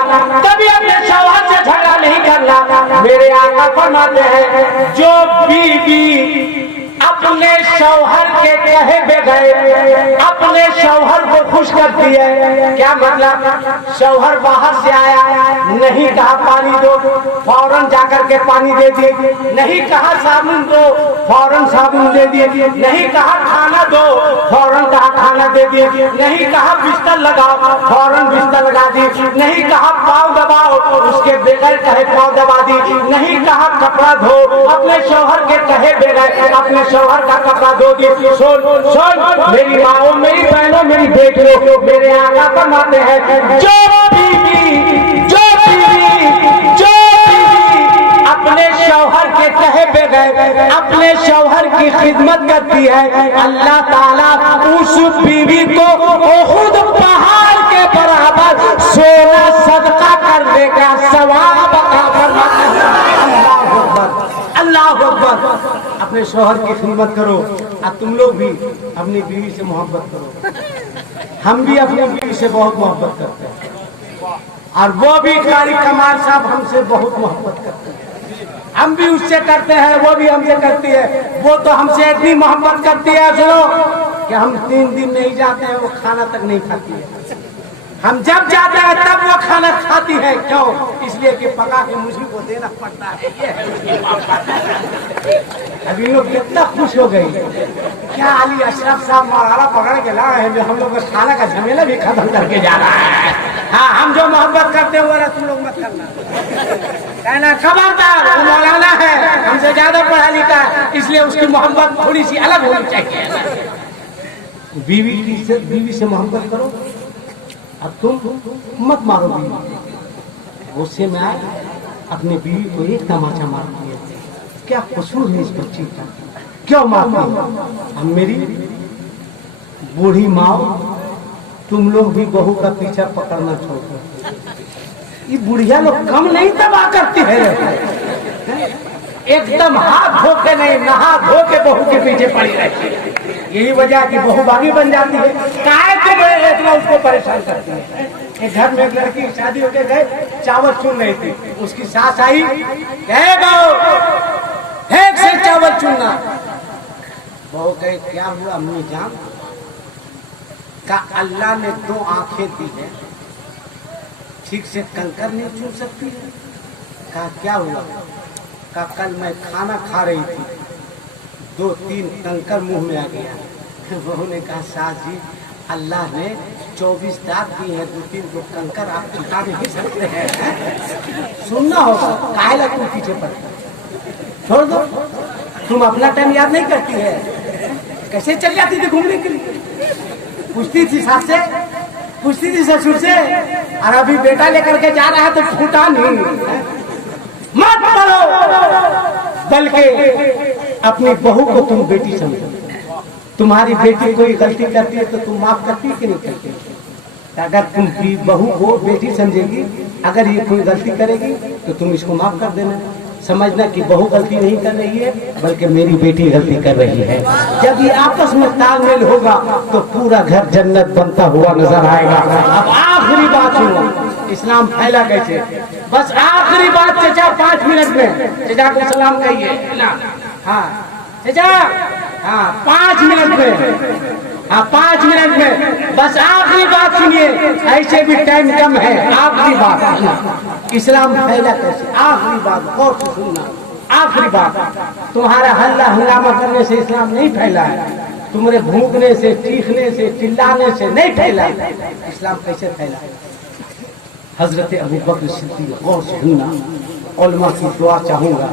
कभी अपने शौहर से झगड़ा नहीं करना। मेरे आका फरमाते हैं जो बीवी अपने शौहर के कहे बगैर अपने शौहर को खुश करती है, क्या मतलब? शौहर बाहर से आया, नहीं कहा पानी दो, फौरन जाकर के पानी दे दिए, नहीं कहा साबुन दो, फौरन साबुन दे दिए, नहीं कहा खाना दो, फौरन कहा खाना दे दिए, नहीं कहा बिस्तर लगाओ, फौरन बिस्तर लगा दी, नहीं कहा पाँव दबाओ, उसके बगैर कहे पाँव दबा दी, नहीं कहा कपड़ा धो, अपने शौहर के कहे बगैर अपने शौहर का कपड़ा धो दी। सुन सुन मेरी माओ, मेरी बहनों, मेरी बेटियों, मेरे आका फरमाते हैं जो बीवी अपने शौहर के कहे बगैर अपने शौहर की खिदमत करती है, अल्लाह ताला उस बीवी को खुद पहाड़ के बराबर सोना सदका कर देगा, सवाब अता फरमाता है। अल्लाह अकबर। अपने शौहर की खिदमत करो, और तुम लोग भी अपनी बीवी से मोहब्बत करो। हम भी अपनी बीवी से बहुत मोहब्बत करते हैं, और वो भी कारी कमाल साहब हमसे बहुत मोहब्बत करते हैं, हम भी उससे करते हैं, वो भी हमसे करती है। वो तो हमसे इतनी मोहब्बत करती है सुनो कि हम 3 दिन नहीं जाते हैं वो खाना तक नहीं खाती है। हम जब जाते हैं तब वो खाना खाती है। क्यों? इसलिए कि पका के मुझे को देना पड़ता है। अभी लोग कितना खुश हो गए, क्या अली अशरफ साहब मारा पकड़ के ला रहे हैं, हम लोग का खाना का झमेला भी खत्म करके जा रहा है। हाँ, हम जो मोहब्बत करते हुए तुम लोग मत करना, कहना खबरदार वो मौलाना है, हमसे ज्यादा पढ़ा लिखा है, इसलिए उसकी मोहब्बत थोड़ी सी अलग होनी चाहिए। बीवी से मोहब्बत करो। अब तुम मत मारो बीवी, गुस्से में आए अपनी बीवी को एक तमाचा मारती है, क्या कसूर है इस बच्ची का, क्यों मारती है? अब मेरी बूढ़ी माँ, तुम लोग भी बहू का पीछा पकड़ना छोड़ दो। ये बुढ़िया लोग कम नहीं तबाह करती है। एकदम हाथ धो के नहीं, नहा धो के बहू के पीछे पड़ी रहती है। यही वजह कि बहू बागी बन जाती है। काहे तुम इतना उसको परेशान करती है? एक घर में एक लड़की की शादी होके गए, चावल चुन रही थी, उसकी सास आई, कहे बहू फेंक से चावल चुनना। बहू कहे क्या हुआ अम्मी जान? का अल्लाह ने 2 आंखें दी है, ठीक से कंकर नहीं चुन सकती है? कहा क्या हुआ? का कल मैं खाना खा रही थी, 2-3 कंकर मुंह में आ गया। बहू ने कहा सास जी अल्लाह ने 24 दांत दिए हैं, 2-3 को कंकर आप चुका नहीं सकते हैं। सुनना होगा, काहे ला तुम पीछे पड़ते? छोड़ दो, तुम अपना टाइम याद नहीं करती है? कैसे चल जाती थी घूमने के लिए? पूछती थी सास से, पूछती थी ससुर से, और अभी बेटा लेकर के जा रहा है तो फूटा नहीं। मत करो, बल्कि अपनी बहू को तुम बेटी समझो। तुम्हारी बेटी कोई गलती करती है तो तुम माफ करती कि नहीं करती? अगर तुम बहू को बेटी समझेगी, अगर ये कोई गलती करेगी तो तुम इसको माफ कर देना। समझना कि बहू गलती नहीं कर रही है, बल्कि मेरी बेटी गलती कर रही है। जब ये आपस में तालमेल होगा तो पूरा घर जन्नत बनता हुआ नजर आएगा। अब आखिरी बात सुनो, इस्लाम फैला कैसे? बस आखिरी बात चचा, 5 मिनट में चचा को सलाम कहिए ना। हाँ चचा, हाँ 5 मिनट में, हाँ 5 मिनट में बस आखिरी बात सुनिए, ऐसे भी टाइम कम है। आखिरी बात, इस्लाम फैला कैसे? आखिरी बात गौर से सुनना। आखिरी बात, तुम्हारा हल्ला हंगामा करने से इस्लाम नहीं फैला है, तुम्हारे भूखने से, चीखने से, चिल्लाने से नहीं फैला। इस्लाम कैसे फैला? हजरत अबू बकर सिद्दीक, गौर से सुनना, उलमा की दुआ चाहूंगा।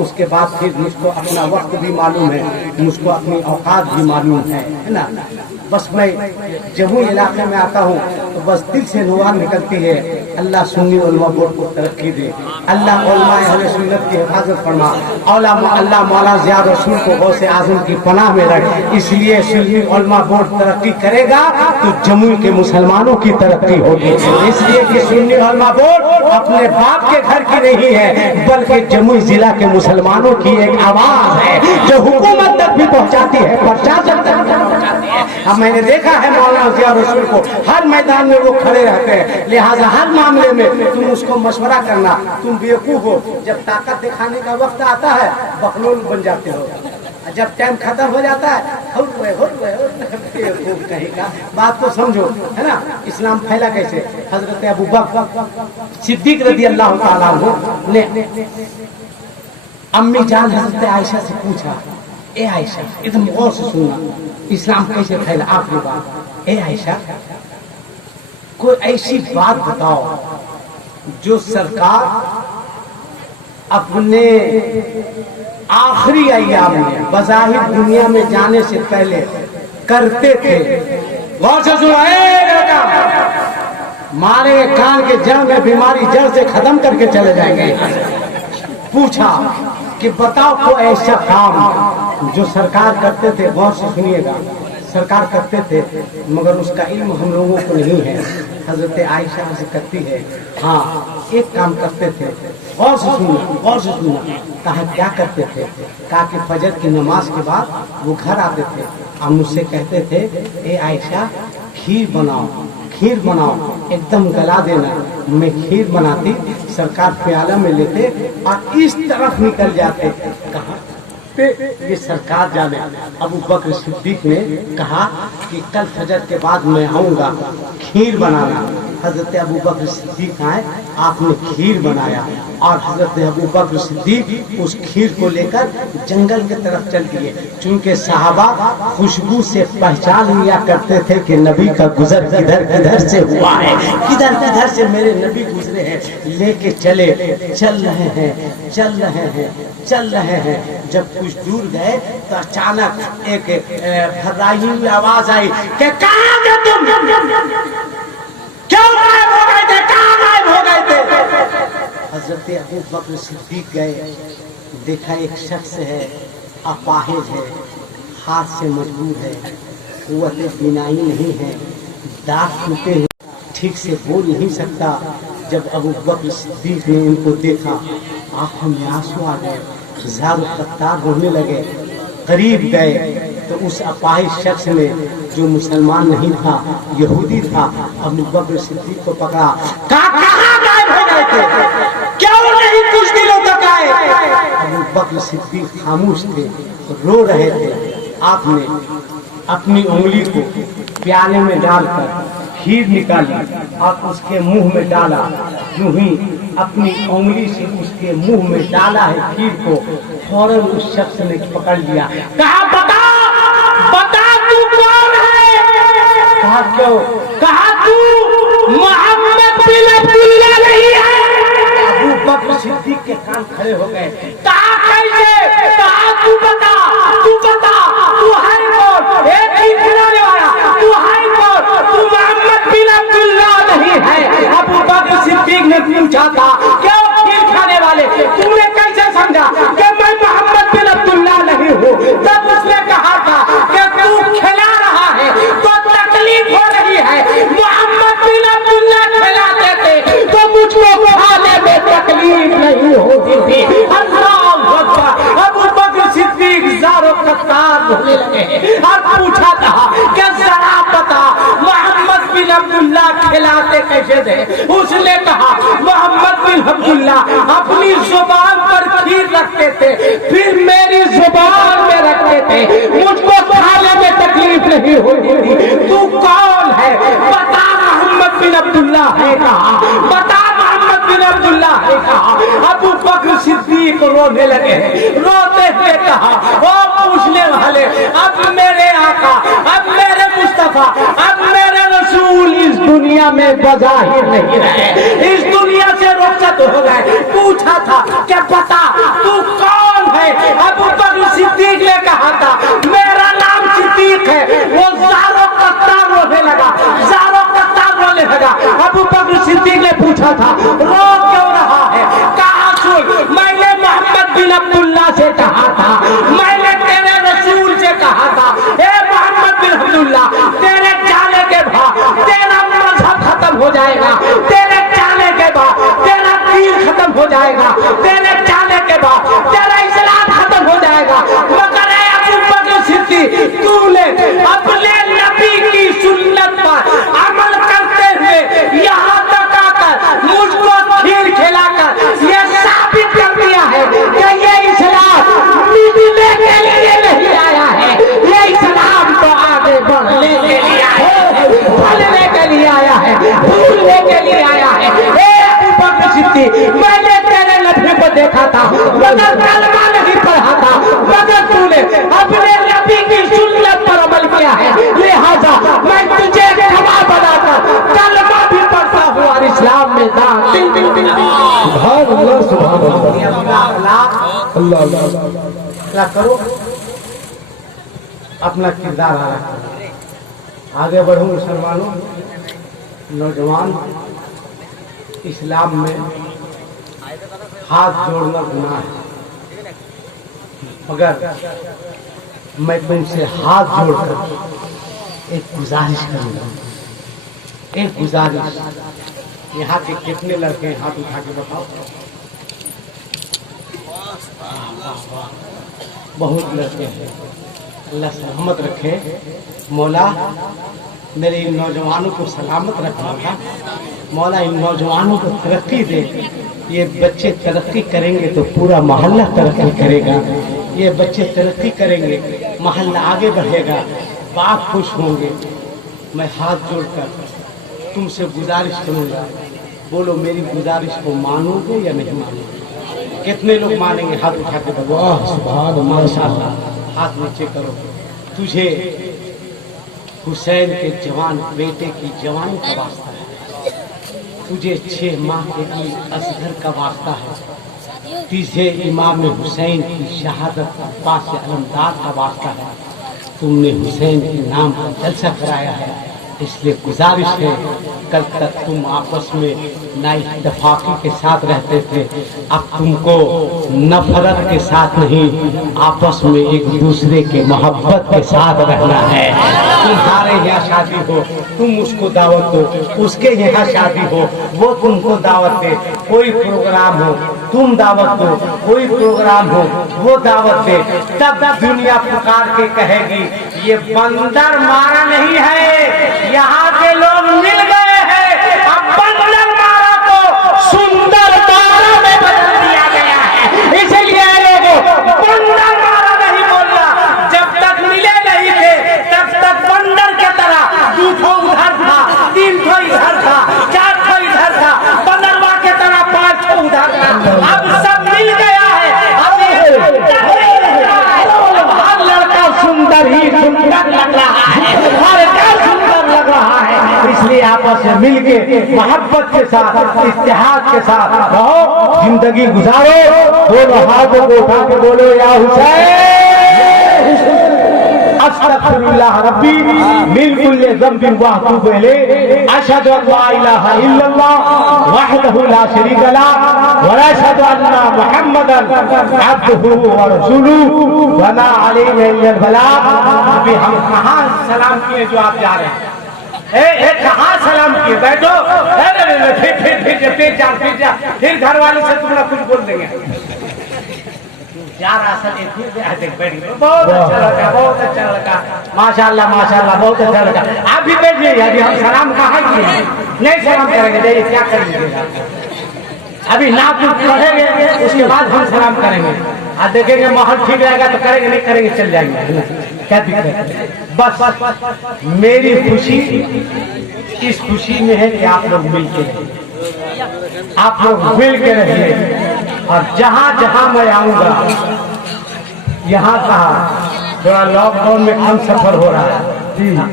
उसके बाद फिर मुझको अपना वक्त भी मालूम है, मुझको अपनी औकात भी मालूम है ना। बस मैं जम्मू इलाके में आता हूँ तो बस दिल से दुआ निकलती है, अल्लाह सुन्नी उलमा बोर्ड को तरक्की दे, अल्लाह उलमा अहले सुन्नत की हिफाजत फरमा, अल्लाह मौला ज़िया रसूल को गौसे आज़म की पनाह में रख। इसलिए सुन्नी उलमा बोर्ड तरक्की करेगा तो जम्मू के मुसलमानों की तरक्की होगी। इसलिए कि सुन्नी उलमा बोर्ड अपने बाप के घर की नहीं है, बल्कि जम्मू जिला के मुसलमानों की एक आवाज है जो हुकूमत तक भी पहुंचाती है, प्रशासन तक भी पहुंचाती है। अब मैंने देखा है मौलाना ज़िया रसूल को हर मैदान में वो खड़े रहते हैं, लिहाजा हर मामले में तुम उसको मशवरा करना। तुम बेवकूफ हो, जब ताकत दिखाने का वक्त आता है बखलूल बन जाते हो, जब टाइम खत्म हो जाता है बेवकूफ कहेगा। बात तो समझो, है ना। इस्लाम फैला कैसे? हजरत अबू बकर सिद्दीक रज़ी अल्लाह ताला अन्हु ने अम्मी जान हजरत आयशा से पूछा, ए आयशा, एकदम गौर से सुनना, इस्लाम कैसे फैला? आखिरी बात, ए आयशा कोई ऐसी बात बताओ जो सरकार अपने आखिरी अय्याम में बज़ाहिर दुनिया में जाने से पहले करते थे। गौर से सुनो, बेटा मारे कान के जड़ में बीमारी जड़ से खत्म करके चले जाएंगे। पूछा कि बताओ कोई ऐसा काम जो सरकार करते थे। गौर से सुनिएगा, सरकार करते थे मगर उसका इल्म हम लोगों को नहीं है। हजरत आयशा से करती है, हाँ एक काम करते थे। गौर से सुनना, गौर से सुनना। कहा क्या करते थे? कहा कि फजर की नमाज के बाद वो घर आते थे और मुझसे कहते थे, ए आयशा खीर बनाओ, खीर बनाओ, एकदम गला देना। मैं खीर बनाती, सरकार प्याला में लेते और इस तरफ निकल जाते। कहा ये सरकार जाने। अबू बकर सिद्दीक ने कहा कि कल फजर के बाद मैं आऊँगा, खीर बनाना। हजरत अबू बकर सिद्दीक आए, आपने खीर बनाया और हजरत अबू बकर सिद्दीक उस खीर को लेकर जंगल की तरफ चल दिए। चूंकि सहाबा खुशबू से पहचान लिया करते थे कि नबी का गुजर किधर किधर से हुआ है, किधर किधर से मेरे नबी गुजरे हैं। लेके चले, चल रहे हैं, चल रहे हैं, चल रहे हैं। जब कुछ दूर गए तो अचानक एक फर्राही आवाज आई कि कहाँ थे तुम, क्यों गायब हो गए थे, कहाँ गायब हो गए थे? हजरत अबू बकर सिद्दीक गए, देखा एक शख्स है, अपाहिज है, हाथ से मजबूर है, कुव्वत बिनाई नहीं है, दांत टूटे हुए, ठीक से बोल नहीं सकता। जब अबू बकर सिद्दीक ने इनको देखा, आंखों में आंसू आ गए। ज़ारो ख़त्तार रोने लगे। करीब गए तो उस अपाहिज शख्स ने, जो मुसलमान नहीं था, यहूदी था, अबू बकर सिद्दीक को पकड़ा। कहाँ गायब हो गए थे, क्यों नहीं कुछ दिनों तक आए? अबू बकर सिद्दीक खामोश थे, रो रहे थे। आपने अपनी उंगली को प्याले में डालकर खीर निकाली और उसके मुंह में डाला। यूं ही अपनी उंगली से उसके मुंह में डाला है खीर को, फौरन उस शख्स ने पकड़ लिया। कहा बता, बता तू कौन है? कहा क्यों? कहा तू मोहम्मद बिन अब्दुल्लाह नहीं है? अबू बकर सिद्दीक के कान खड़े हो गए। कहा कैसे? कहा तू बता, तू बता, तू है कौन? एक ही खिलाने वाला तू है कौन? तू मोहम्मद बिन अब्दुल्लाह नहीं है? अबू बकर सिद्दीक ने पूछा था, क्यों खीर खाने वाले? तूने कैसे समझा कि मैं मोहम्मद बिन अब्दुल्लाह नहीं हूँ? तब उसने कहा था कि तू खिला रहा है तो तकलीफ हो रही है। मोहम्मद बिन अब्दुल्लाह खिलाते थे तो मुझको खाने में तकलीफ नहीं होती थी। अल्लाहू अकबर। अबू बकर सिद्दीक ज़ारो क़त्तार रोने लगे और पूछा था कि जरा बता, मोहम्मद बिन अब्दुल्लाह खिलाते कैसे थे? उसने कहा, मोहम्मद बिन अब्दुल्लाह अपनी जुबान पर खीर रखते थे, फिर मेरी जुबान में रखते थे, मुझको खाने में तकलीफ नहीं होती थी। तू कौन है? बता, मोहम्मद बिन अब्दुल्लाह है कहा? बता, मोहम्मद बिन अब्दुल्लाह है कहा? अबू बकर सिद्दीक रोने लगे। रोते हुए कहा, ओ पूछने वाले, अब मेरे आका, अब मेरे मुस्तफा, अब मेरे रसूल इस दुनिया में बज़ाहिर नहीं रहे, इस दुनिया से रुखसत हो गए। पूछा था कि बता तू कौन है? अबू बकर सिद्दीक ने कहा था, मेरा नाम सिद्दीक है। वो ज़ारो क़त्तार रोने लगा, ज़ारो क़त्तार रोने लगा। अबू बकर सिद्दीक ने पूछा था, रो क्यों रहा है? कहा, सुन, मैंने मोहम्मद बिन अब्दुल्लाह से कहा था, मैंने तेरे रसूल से कहा था, ए मोहम्मद बिन अब्दुल्लाह, तेरे जाने के बाद तेरा मजहब खत्म हो जाएगा, तेरे जाने के बाद तेरा दीन खत्म हो जाएगा, तेरे जाने के बाद तेरा इस्लाम खत्म हो जाएगा। मगर ए अबू बकर सिद्दीक, तूने अपने नबी की सुन्नत पर अमल करते हुए यहाँ तक आकर मुझको खीर खिलाकर ये साबित कर दिया है कि ये इस्लाम मिलने के लिए नहीं आया है, ये इस्लाम तो आगे बढ़ने के लिए आया है, बढ़ने के लिए आया है, भूलने के लिए आया है। अबू बकर सिद्दीक, मैंने तेरे नबी को देखा था मगर कलमा नहीं पढ़ा था, मगर तूने अपने नबी की सुन्नत पर अमल किया है, लिहाजा मैं तुझे गवाह बनाकर कलमा भी पढ़ता हूँ और इस्लाम में दाखिल भी हूँ। सुभान अल्लाह, सुभान अल्लाह, अल्लाह अल्लाह। क्या करो, अपना किरदार आला करो। आगे बढ़ो मुसलमानों, नौजवान, इस्लाम में हाथ जोड़ना गुनाह है, मगर मैं तुमसे हाथ जोड़कर एक गुजारिश करूंगा, एक गुजारिश। यहाँ के कितने लड़के हैं? हाथ उठा के बताओ। बहुत लड़के हैं। अल्लाह सलामत रखे। मौला मेरे इन नौजवानों को सलामत रखना। मौला इन नौजवानों को तरक्की दे। ये बच्चे तरक्की करेंगे तो पूरा मोहल्ला तरक्की करेगा। ये बच्चे तरक्की करेंगे, मोहल्ला आगे बढ़ेगा, बाप खुश होंगे। मैं हाथ जोड़कर तुमसे गुजारिश करूँगा, बोलो मेरी गुजारिश को मानोगे या नहीं मानोगे? कितने लोग मानेंगे? हाथ उठा के बताओ। वाह, सुभान अल्लाह, माशाअल्लाह। हाथ नीचे करो। तुझे हुसैन के जवान बेटे की जवानी का वास्ता है, तुझे 6 माह के अली असगर का वास्ता है, तुझे इमाम हुसैन की शहादत अब्बास अलमदार का वास्ता है। तुमने हुसैन के नाम का जलसा कराया है, इसलिए गुजारिश है, कल तक तुम आपस में नाइतफाकी के साथ रहते थे, अब तुमको नफरत के साथ नहीं, आपस में एक दूसरे के मोहब्बत के साथ रहना है। तुम्हारे यहाँ शादी हो, तुम उसको दावत दो, उसके यहाँ शादी हो, वो तुमको दावत दे, कोई प्रोग्राम हो, तुम दावत दो, कोई प्रोग्राम हो वो दावत दे, तब दुनिया पुकार के कहेगी ये बंदर मारा नहीं है, यहाँ के लोग मिल गए हैं। अब बंदर मारा को सुंदर मारा में बदल दिया गया है, इसलिए लोगों बंदर मारा नहीं बोलना। जब तक मिले नहीं थे तब तक बंदर की तरह 2 ठो उधर था, 3 ठो इधर था, 4 ठो इधर था, बंदरवा के तरह 5 ठो उधर था। अब सब मिल गया है, अब हर लड़का सुंदर ही सुंदर लग रहा है, हर घर सुंदर लग रहा है। इसलिए आपस में मिलके मोहब्बत के साथ इत्तेहाद के साथ रहो, जिंदगी गुजारो। दोनों हाथों को उठा के बोलो या हुसैन अस्तगफिरुल्लाह रब्बी मिन कुल्ली ज़ंबिन व अतूबु इलैह अशहदु अन ला इलाहा इल्लल्लाह वहदहु ला शरीका लहु व अशहदु अन्ना मुहम्मदन अब्दुहु व रसूलुहु व मा अलैना इल्लल बलाग। अभी हम कहाँ सलाम किए जो आप जा रहे हैं? ए कहाँ सलाम किए? बैठो, फिर घर वाले से तुम लोग कुछ बोल देंगे यार। असल बहुत अच्छा लगा, बहुत अच्छा लगा, माशाल्लाह माशाल्लाह, बहुत अच्छा लगा। आप भी बैठिए, अभी हम सलाम कहाँ किए? नहीं सलाम करेंगे, देखिए क्या करेंगे, अभी नाम पढ़ेंगे उसके बाद हम सलाम करेंगे। आप देखेंगे माहौल ठीक रहेगा तो करेंगे, नहीं करेंगे चल जाएंगे, क्या दिक्कत है? बस मेरी खुशी इस खुशी में है कि आप लोग मिल के रहिए, आप लोग मिल के रहिए। और जहाँ जहाँ मैं आऊँगा, यहाँ कहा थोड़ा लॉकडाउन में कम सफर हो रहा है,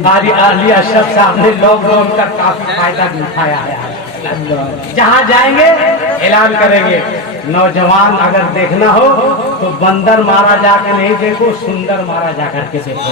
कारी अली अशरफ साहब ने लॉकडाउन का काफी फायदा उठाया है। जहाँ जाएंगे ऐलान करेंगे, नौजवान अगर देखना हो तो बंदर मारा जाकर नहीं देखो, सुंदर मारा जाकर के देखो।